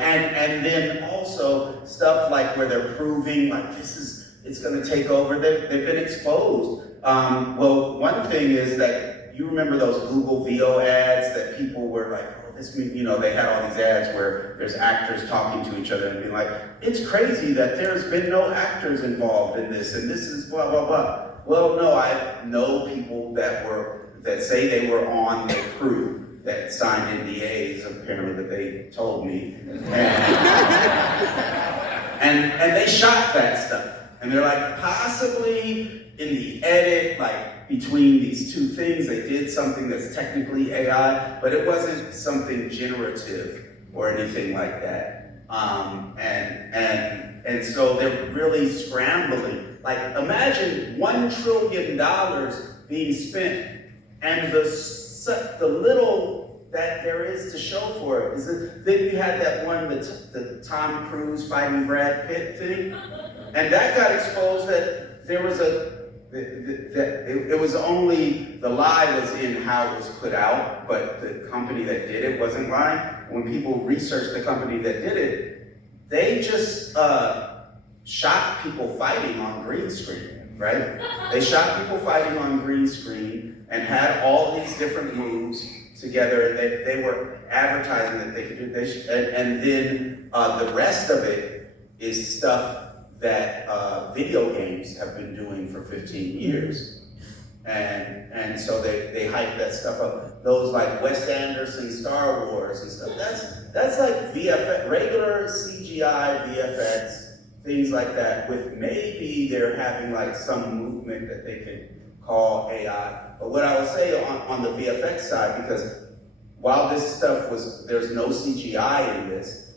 and then also stuff like where they're proving like it's going to take over. They've been exposed. Well, one thing is that you remember those Google VO ads that people were like, "Oh, this means," you know, they had all these ads where there's actors talking to each other and being like, "It's crazy that there's been no actors involved in this, and this is blah, blah, blah." Well, no, I know people that say they were on the crew that signed NDAs, apparently, that they told me. And they shot that stuff. And they're like, possibly in the edit, like between these two things, they did something that's technically AI, but it wasn't something generative or anything like that. And so they're really scrambling. Like, imagine $1 trillion being spent, and the little that there is to show for it is that then you had that one, the Tom Cruise fighting Brad Pitt thing. And that got exposed that there was it was only, the lie was in how it was put out, but the company that did it wasn't lying. When people researched the company that did it, they just shot people fighting on green screen, right? They shot people fighting on green screen and had all these different moves together, and they were advertising that they could do this, and then the rest of it is stuff that video games have been doing for 15 years. And so they hype that stuff up. Those like Wes Anderson Star Wars and stuff, that's like VFX, regular CGI, VFX, things like that, with maybe they're having like some movement that they can call AI. But what I would say on the VFX side, because while this stuff there's no CGI in this,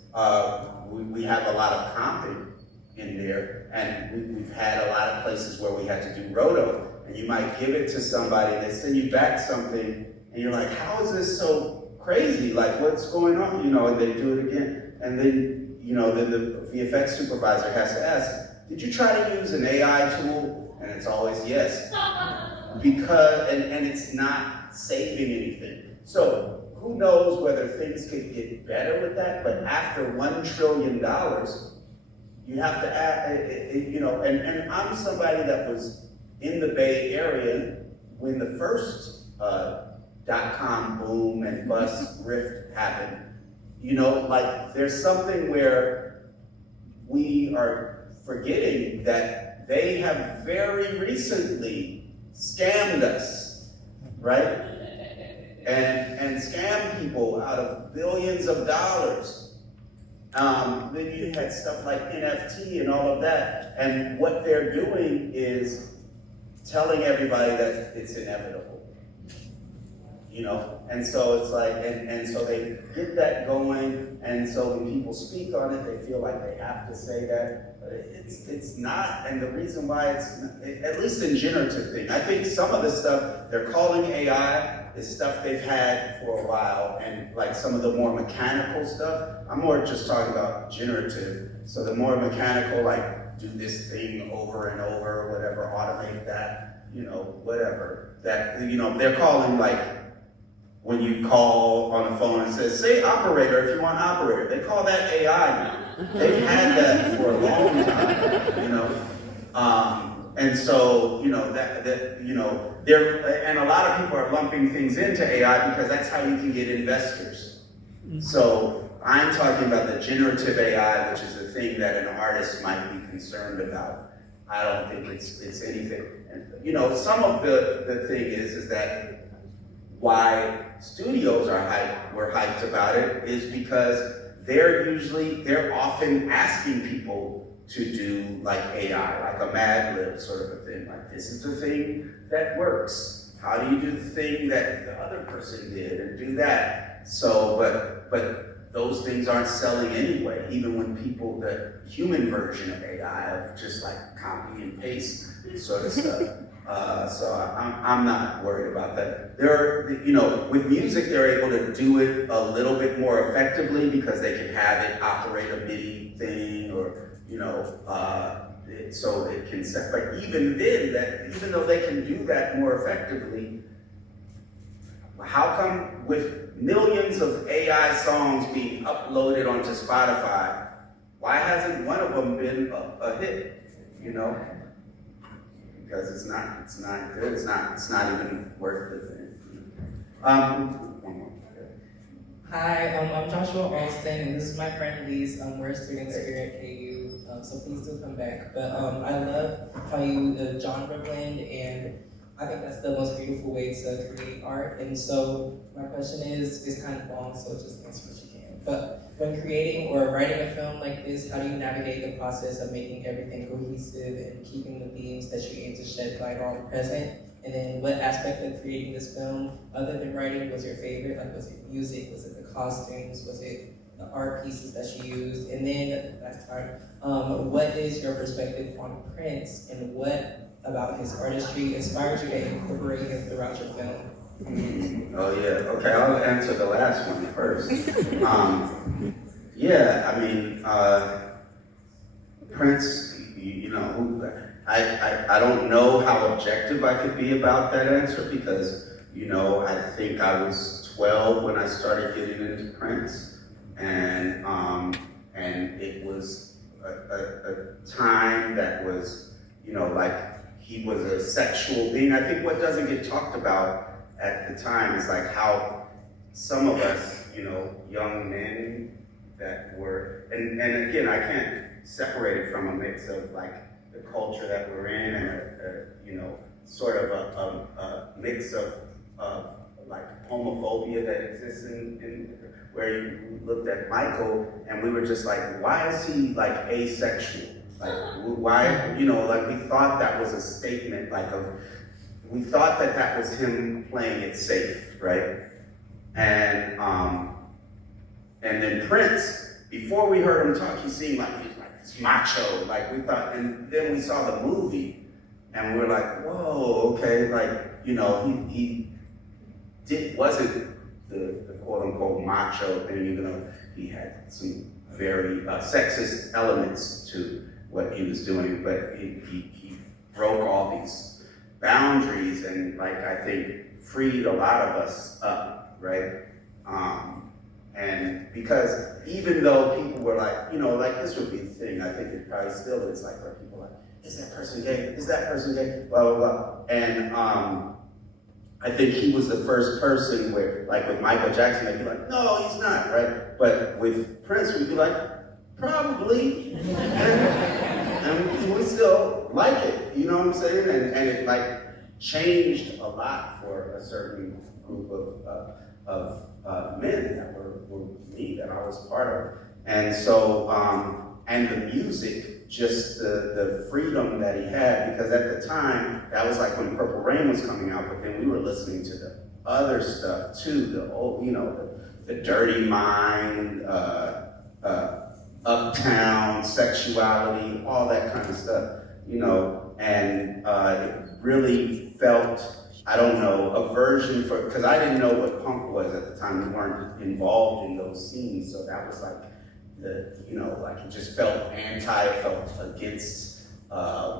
we have a lot of comping in there, and we've had a lot of places where we had to do roto, and you might give it to somebody and they send you back something, and you're like, how is this so crazy? Like, what's going on? You know, and they do it again, and then, you know, then the VFX supervisor has to ask, did you try to use an AI tool? And it's always yes, because, and it's not saving anything. So who knows whether things could get better with that, but after $1 trillion, you have to add, you know, and I'm somebody that was in the Bay Area when the first dot-com boom and bust rift happened. You know, like there's something where we are forgetting that they have very recently scammed us, right? And scammed people out of billions of dollars. Then you had stuff like NFT and all of that, and what they're doing is telling everybody that it's inevitable, you know? And so it's like, and so they get that going, and so when people speak on it, they feel like they have to say that, but it's not, and the reason why it's not, at least in generative thing, I think some of the stuff they're calling AI is stuff they've had for a while, and like some of the more mechanical stuff, I'm more just talking about generative, so the more mechanical, like do this thing over and over, or whatever, automate that, you know, whatever, that, you know, they're calling like, when you call on the phone and says, say operator if you want operator, they call that AI now. They've had that for a long time, you know. And so, you know, that you know, and a lot of people are lumping things into AI because that's how you can get investors. So I'm talking about the generative AI, which is the thing that an artist might be concerned about. I don't think it's anything. And, you know, some of the thing is that why studios were hyped about it is because they're often asking people to do like AI, like a Mad Lib sort of a thing. Like, this is the thing that works. How do you do the thing that the other person did and do that? So, but those things aren't selling anyway, even when people, the human version of AI of just like copy and paste sort of stuff. So I'm not worried about that. You know, with music, they're able to do it a little bit more effectively because they can have it operate a MIDI thing, or, you know, so it can set. But even then, even though they can do that more effectively, how come with millions of AI songs being uploaded onto Spotify, why hasn't one of them been a hit? You know? Because it's not good. It's not even worth the thing. One more. Hi, I'm Joshua Alston, and this is my friend Lise. We're students here at KU, so please do come back. But I love how the genre blend, and I think that's the most beautiful way to create art. And so my question is kind of long, so just answer what you can. But when creating or writing a film like this, how do you navigate the process of making everything cohesive and keeping the themes that you aim to shed light on present? And then what aspect of creating this film, other than writing, was your favorite? Like, was it music? Was it the costumes? Was it the art pieces that you used? And then, last part, what is your perspective on Prince, and what about his artistry inspired you to incorporate him throughout your film? Oh yeah, okay, I'll answer the last one first. Yeah, I mean, Prince, you I don't know how objective I could be about that answer because, I think I was 12 when I started getting into Prince, and it was a time that was, like he was a sexual being. I think what doesn't get talked about at the time is like how some of us, young men that were, and again, I can't separate it from a mix of like the culture that we're in and sort of a mix of like homophobia that exists in where you looked at Michael and we were just like, why is he like asexual? Like why, like we thought that was a statement we thought that was him playing it safe, right? And then Prince, before we heard him talk, he seemed like he's like this macho, like we thought, and then we saw the movie and we were like, whoa, okay, like, he wasn't the quote unquote macho thing, even though he had some very sexist elements to what he was doing, but he broke all these boundaries and like I think freed a lot of us up, right? And because even though people were like, like this would be the thing, I think it probably still is like where people are like, is that person gay? Is that person gay? Blah, blah, blah. And I think he was the first person where, like with Michael Jackson, they'd be like, no, he's not, right? But with Prince, we'd be like, probably. and we still like it, you know what I'm saying? And it like changed a lot for a certain group of men that were me, that I was part of. And so, and the music, just the freedom that he had, because at the time, that was like when Purple Rain was coming out, but then we were listening to the other stuff too, the old, the Dirty Mind, Uptown, Sexuality, all that kind of stuff, and it really felt, I don't know, a version because I didn't know what punk was at the time. We weren't involved in those scenes, so that was like like it just felt anti, it felt against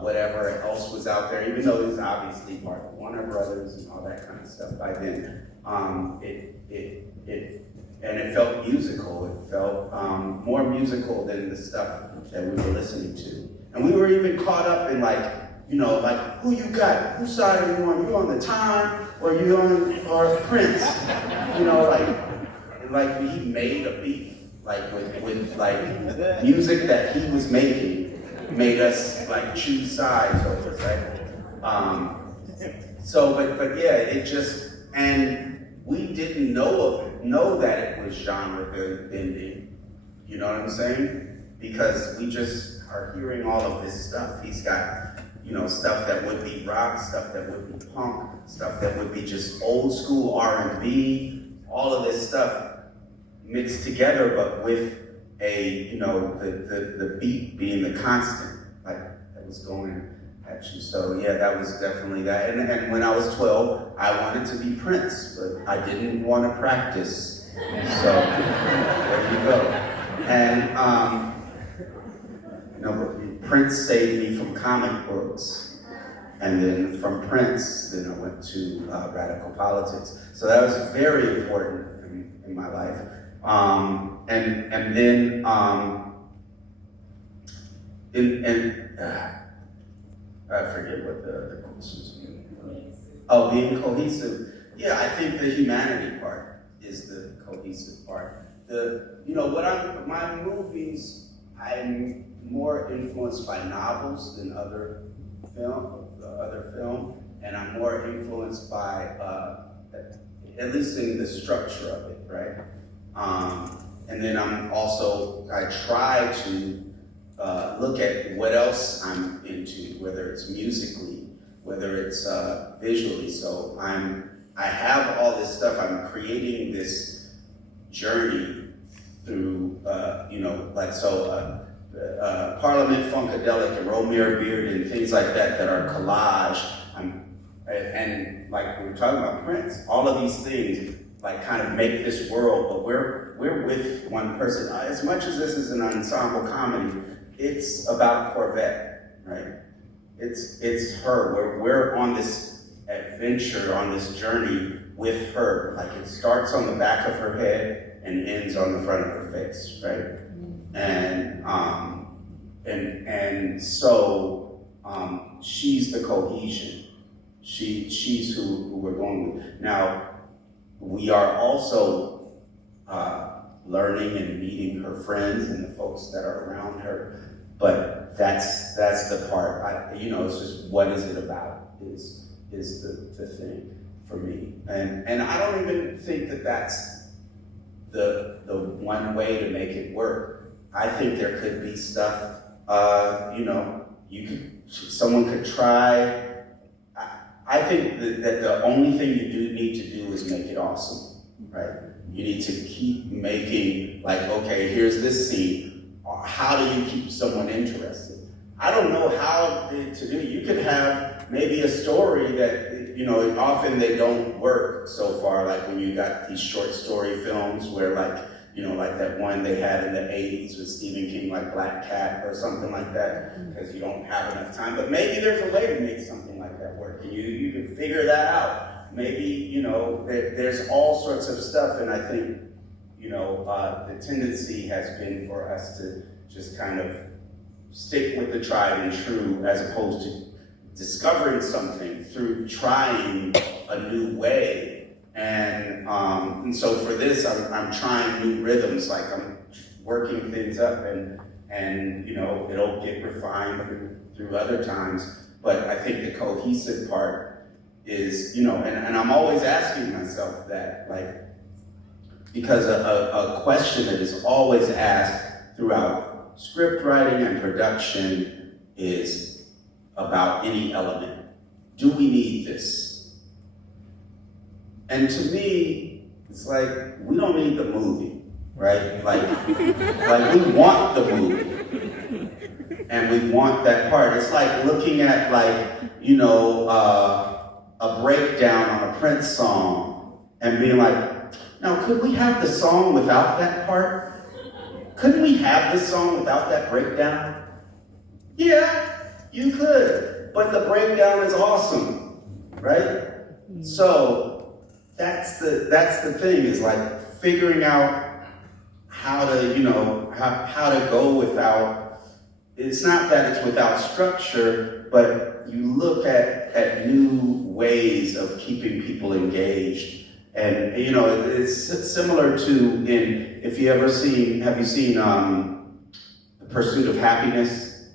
whatever else was out there, even though it was obviously part of Warner Brothers and all that kind of stuff by then. It felt musical. It felt more musical than the stuff that we were listening to. And we were even caught up in like who you got? Whose side are you on? You on the Time or you on Prince? Like he made a beef, like with like music that he was making, made us like choose sides over, right? But yeah, it just, and we didn't know that it was genre bending. You know what I'm saying? Because we just are hearing all of this stuff. He's got stuff that would be rock, stuff that would be punk, stuff that would be just old school R&B, all of this stuff mixed together, but with a, the beat being the constant, like that was going at you. So yeah, that was definitely that. And when I was 12, I wanted to be Prince, but I didn't want to practice. So there you go. And Prince saved me from comic books, and then from Prince, then I went to radical politics. So that was very important in my life. And then I forget what the question was. Oh, being cohesive. Yeah, I think the humanity part is the cohesive part. My movies, I'm more influenced by novels than other film, and I'm more influenced by, at least in the structure of it, right? And then I try to look at what else I'm into, whether it's musically, whether it's visually. So I have all this stuff, I'm creating this journey through, Parliament Funkadelic and Romare Beard and things like that are collage. And like we were talking about Prince, all of these things like kind of make this world, but we're with one person. As much as this is an ensemble comedy, it's about Corvette. right? It's her. We're on this adventure, on this journey with her. Like it starts on the back of her head and ends on the front of her face, right? And so she's the cohesion. She's who we're going with. Now, we are also learning and meeting her friends and the folks that are around her. But that's the part. It's just what is it about is the thing for me. And I don't even think that that's the one way to make it work. I think there could be stuff. Someone could try. I think that the only thing you do need to do is make it awesome, right? You need to keep making, like, okay, here's this scene. How do you keep someone interested? I don't know how to do it. You could have maybe a story that, often they don't work so far, like when you got these short story films where like that one they had in the 80s with Stephen King, like Black Cat or something like that, because you don't have enough time. But maybe there's a way to make something like that work, and you can figure that out. Maybe, there's all sorts of stuff, and I think, the tendency has been for us to just kind of stick with the tried and true as opposed to discovering something through trying a new way. And so for this, I'm trying new rhythms, like I'm working things up, and it'll get refined through other times. But I think the cohesive part is, and I'm always asking myself that, like, because a question that is always asked throughout script writing and production is about any element. Do we need this? And to me, it's like, we don't need the movie, right? Like we want the movie. And we want that part. It's like looking at a breakdown on a Prince song and being like, now could we have the song without that part? Couldn't we have this song without that breakdown? Yeah, you could, but the breakdown is awesome, right? So that's the thing, is like figuring out how to, how to go without, it's not that it's without structure, but you look at new ways of keeping people engaged. And it's similar to have you seen The Pursuit of Happiness?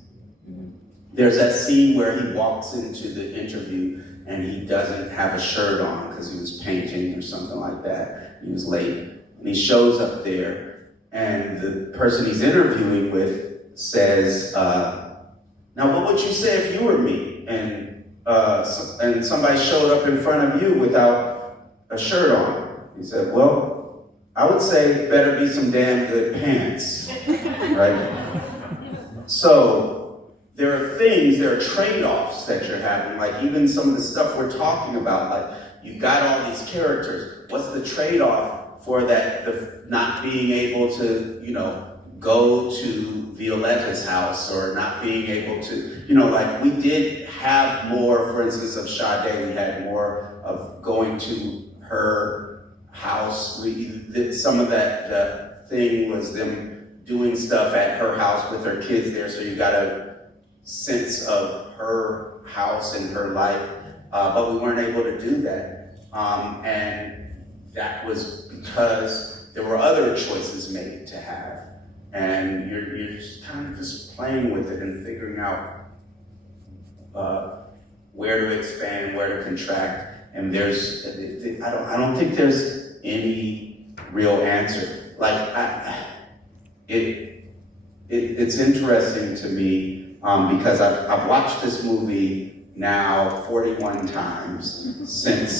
There's that scene where he walks into the interview and he doesn't have a shirt on because he was painting or something like that. He was late. And he shows up there and the person he's interviewing with says, now what would you say if you were me? And somebody showed up in front of you without a shirt on. He said, well, I would say better be some damn good pants, right? So there are trade-offs that you're having, like even some of the stuff we're talking about, like you got all these characters. What's the trade-off for that, the not being able to, go to Violetta's house, or not being able to, like we did have more, for instance, of Sade, we had more of going to her house. Some of that thing was them doing stuff at her house with her kids there, so you got a sense of her house and her life, but we weren't able to do that. And that was because there were other choices made to have. And you're just kind of just playing with it and figuring out where to expand, where to contract. And I don't think there's any real answer. Like it's interesting to me because I've watched this movie now 41 times since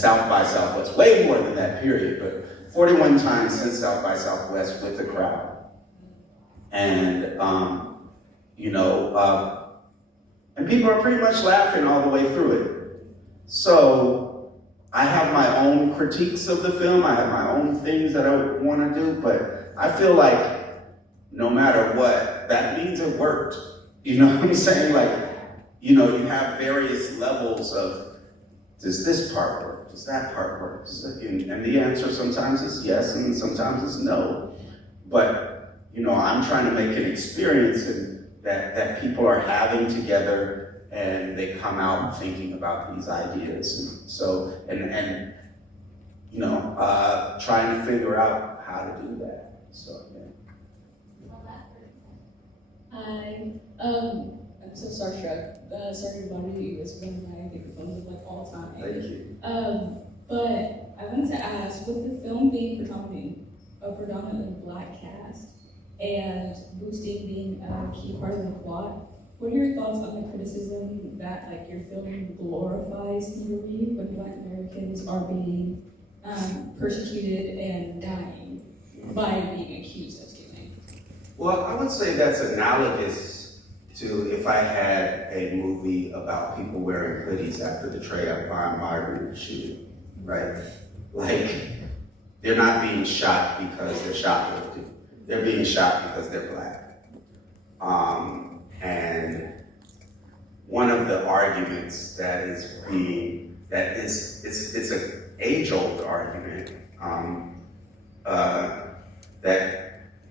South by Southwest, way more than that period, but 41 times since South by Southwest with the crowd. And and people are pretty much laughing all the way through it. So I have my own critiques of the film. I have my own things that I want to do, but I feel like no matter what, that means it worked. You know what I'm saying? Like, you know, you have various levels of, does this part work? Does that part work? And the answer sometimes is yes, and sometimes is no. But, you know, I'm trying to make an experience that people are having together, and they come out thinking about these ideas. And so, and you know, trying to figure out how to do that. So, yeah. I'm so starstruck. Sorry to bother you. It's one of my favorite films of like all time. Thank you. But I wanted to ask, with the film being predominantly Black cast and boosting being a key part of the plot, what are your thoughts on the criticism that like your film glorifies thievery when Black Americans are being persecuted and dying by being accused of stealing? Well, I would say that's analogous to if I had a movie about people wearing hoodies after the Trayvon Martin shooting, right? Like, they're not being shot because they're shoplifting. They're being shot because they're Black. And one of the arguments that is being, it's an age-old argument,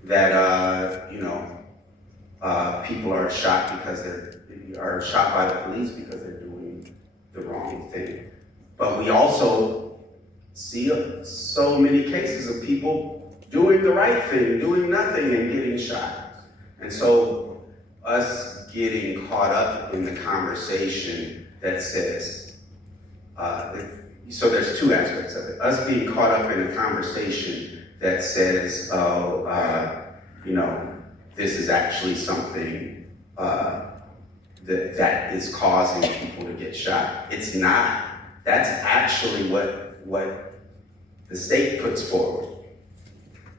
that you know, people are shot because are shot by the police because they're doing the wrong thing. But we also see so many cases of people doing the right thing, doing nothing, and getting shot. And so us getting caught up in the conversation that says, so there's two aspects of it. Us being caught up in a conversation that says, you know, this is actually something that is causing people to get shot. It's not. That's actually what the state puts forward.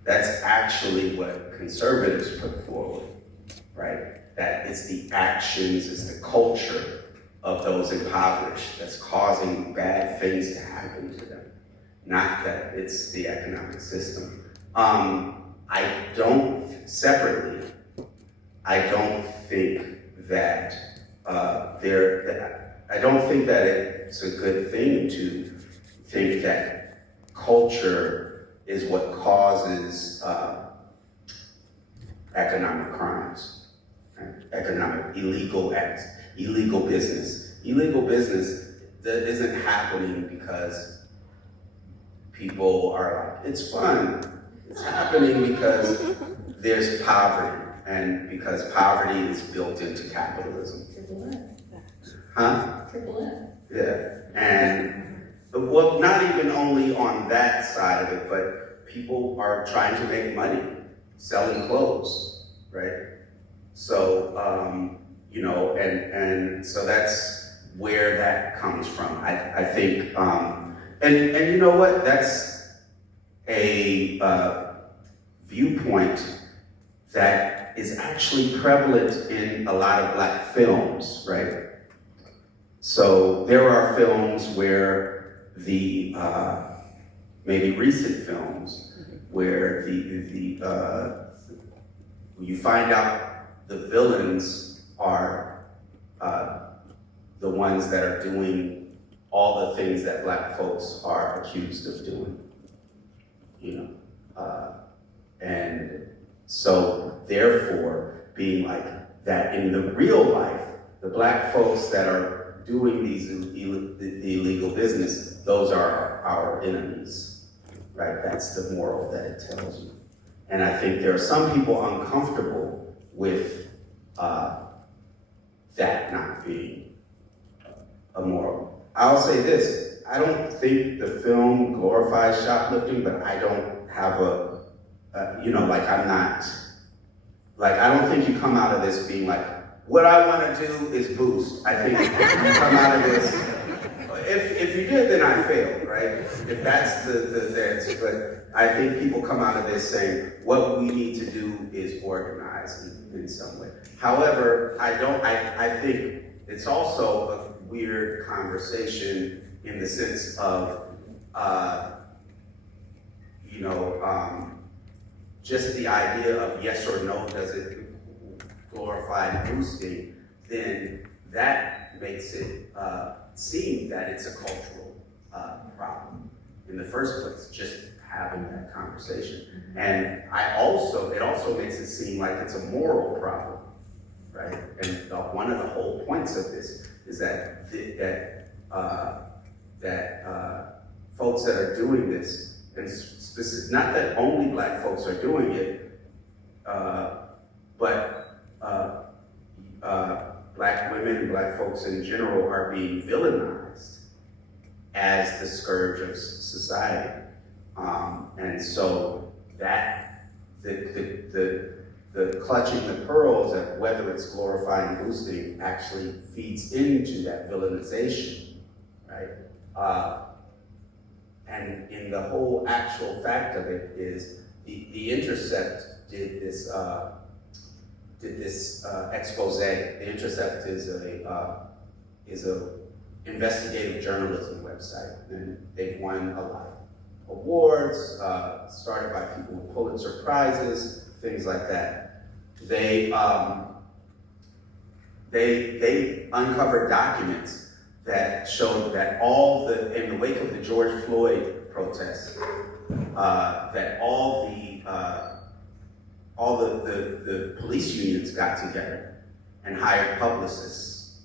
That's actually what conservatives put forward, right? That it's the actions, it's the culture of those impoverished that's causing bad things to happen to them, not that it's the economic system. Separately, I don't think that I don't think that it's a good thing to think that culture is what causes economic crimes, right? Economic illegal acts, illegal business. Illegal business that isn't happening because people are like, it's fun. It's happening because there's poverty, and because poverty is built into capitalism. Triple F. Huh? Triple F. Yeah, and well, not even only on that side of it, but people are trying to make money selling clothes, right? So, you know, and so that's where that comes from. I think, and you know what? That's a viewpoint that is actually prevalent in a lot of Black films, right? So there are films where the maybe recent films where you find out the villains are the ones that are doing all the things that Black folks are accused of doing, you know, and so therefore being like that in the real life, the Black folks that are doing these illegal business, those are our enemies, right? That's the moral that it tells you. And I think there are some people uncomfortable with that not being a moral. I'll say this, I don't think the film glorifies shoplifting, but I don't have you know, like I'm not, like I don't think you come out of this being like, what I want to do is boost. I think you come out of this, if you did, then I failed, right? If that's the answer, but I think people come out of this saying, what we need to do is organize in some way. However, I think it's also a weird conversation in the sense of, you know, just the idea of yes or no, glorified boosting, then that makes it seem that it's a cultural problem in the first place, just having that conversation. And it also makes it seem like it's a moral problem, right? And one of the whole points of this is that folks that are doing this, and not that only Black folks are doing it, but Black women and Black folks in general are being villainized as the scourge of society. And so that the clutching the pearls, of whether it's glorifying boosting, actually feeds into that villainization, right? And in the whole actual fact of it is the Intercept did this expose. The Intercept is a investigative journalism website, and they've won a lot of awards, started by people with Pulitzer Prizes, things like that. They uncovered documents that showed that in the wake of the George Floyd protests, that all the police unions got together and hired publicists,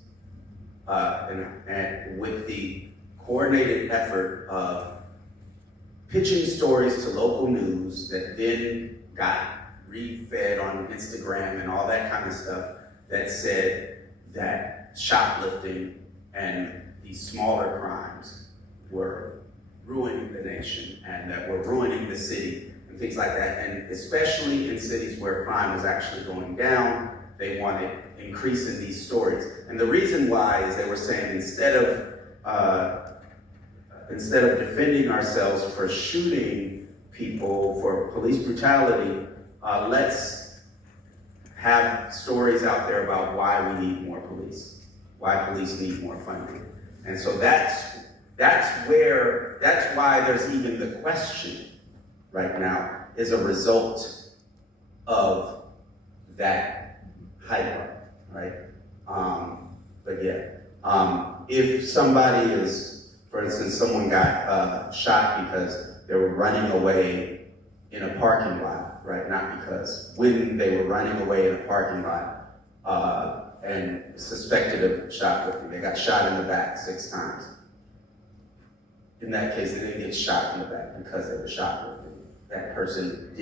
and with the coordinated effort of pitching stories to local news that then got re-fed on Instagram and all that kind of stuff that said that shoplifting and these smaller crimes were ruining the nation and that were ruining the city and things like that. And especially in cities where crime was actually going down, they wanted increase in these stories. And the reason why is they were saying instead of defending ourselves for shooting people for police brutality, let's have stories out there about why we need more police, why police need more funding. And so that's why there's even the question right now is a result of that hype, right? But yeah, if somebody is, for instance, someone got shot because they were running away in a parking lot, right? Not because, when they were running away in a parking lot and suspected of shoplifting, they got shot in the back 6 times. In that case, they didn't get shot in the back because they were shoplifting. That person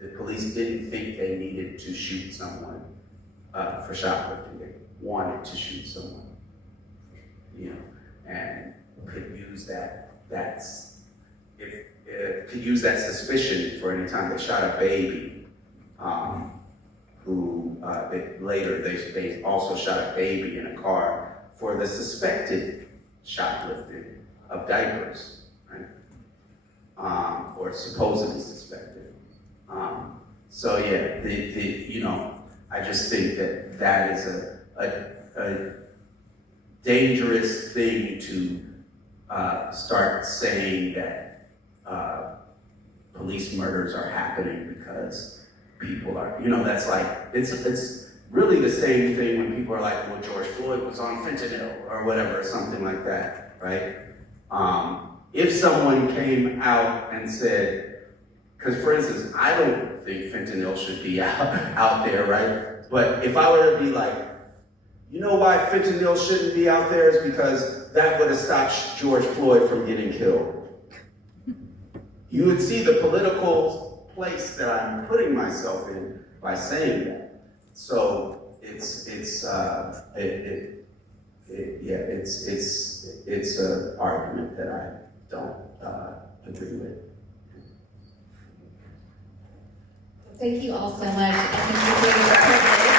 the police didn't think they needed to shoot someone for shoplifting. They wanted to shoot someone, and could use could use that suspicion for any time they shot a baby, who they also shot a baby in a car for the suspected shoplifting of diapers, right? Or supposedly suspected. So yeah, I just think that is a dangerous thing to start saying that police murders are happening because people are, that's like, it's really the same thing when people are like, well, George Floyd was on fentanyl or whatever, or something like that, right? If someone came out and said, because for instance, I don't think fentanyl should be out there, right? But if I were to be like, you know why fentanyl shouldn't be out there is because that would have stopped George Floyd from getting killed. You would see the political place that I'm putting myself in by saying that. So it's an argument that I don't agree with. Thank you all so much. I think you're doing a privilege.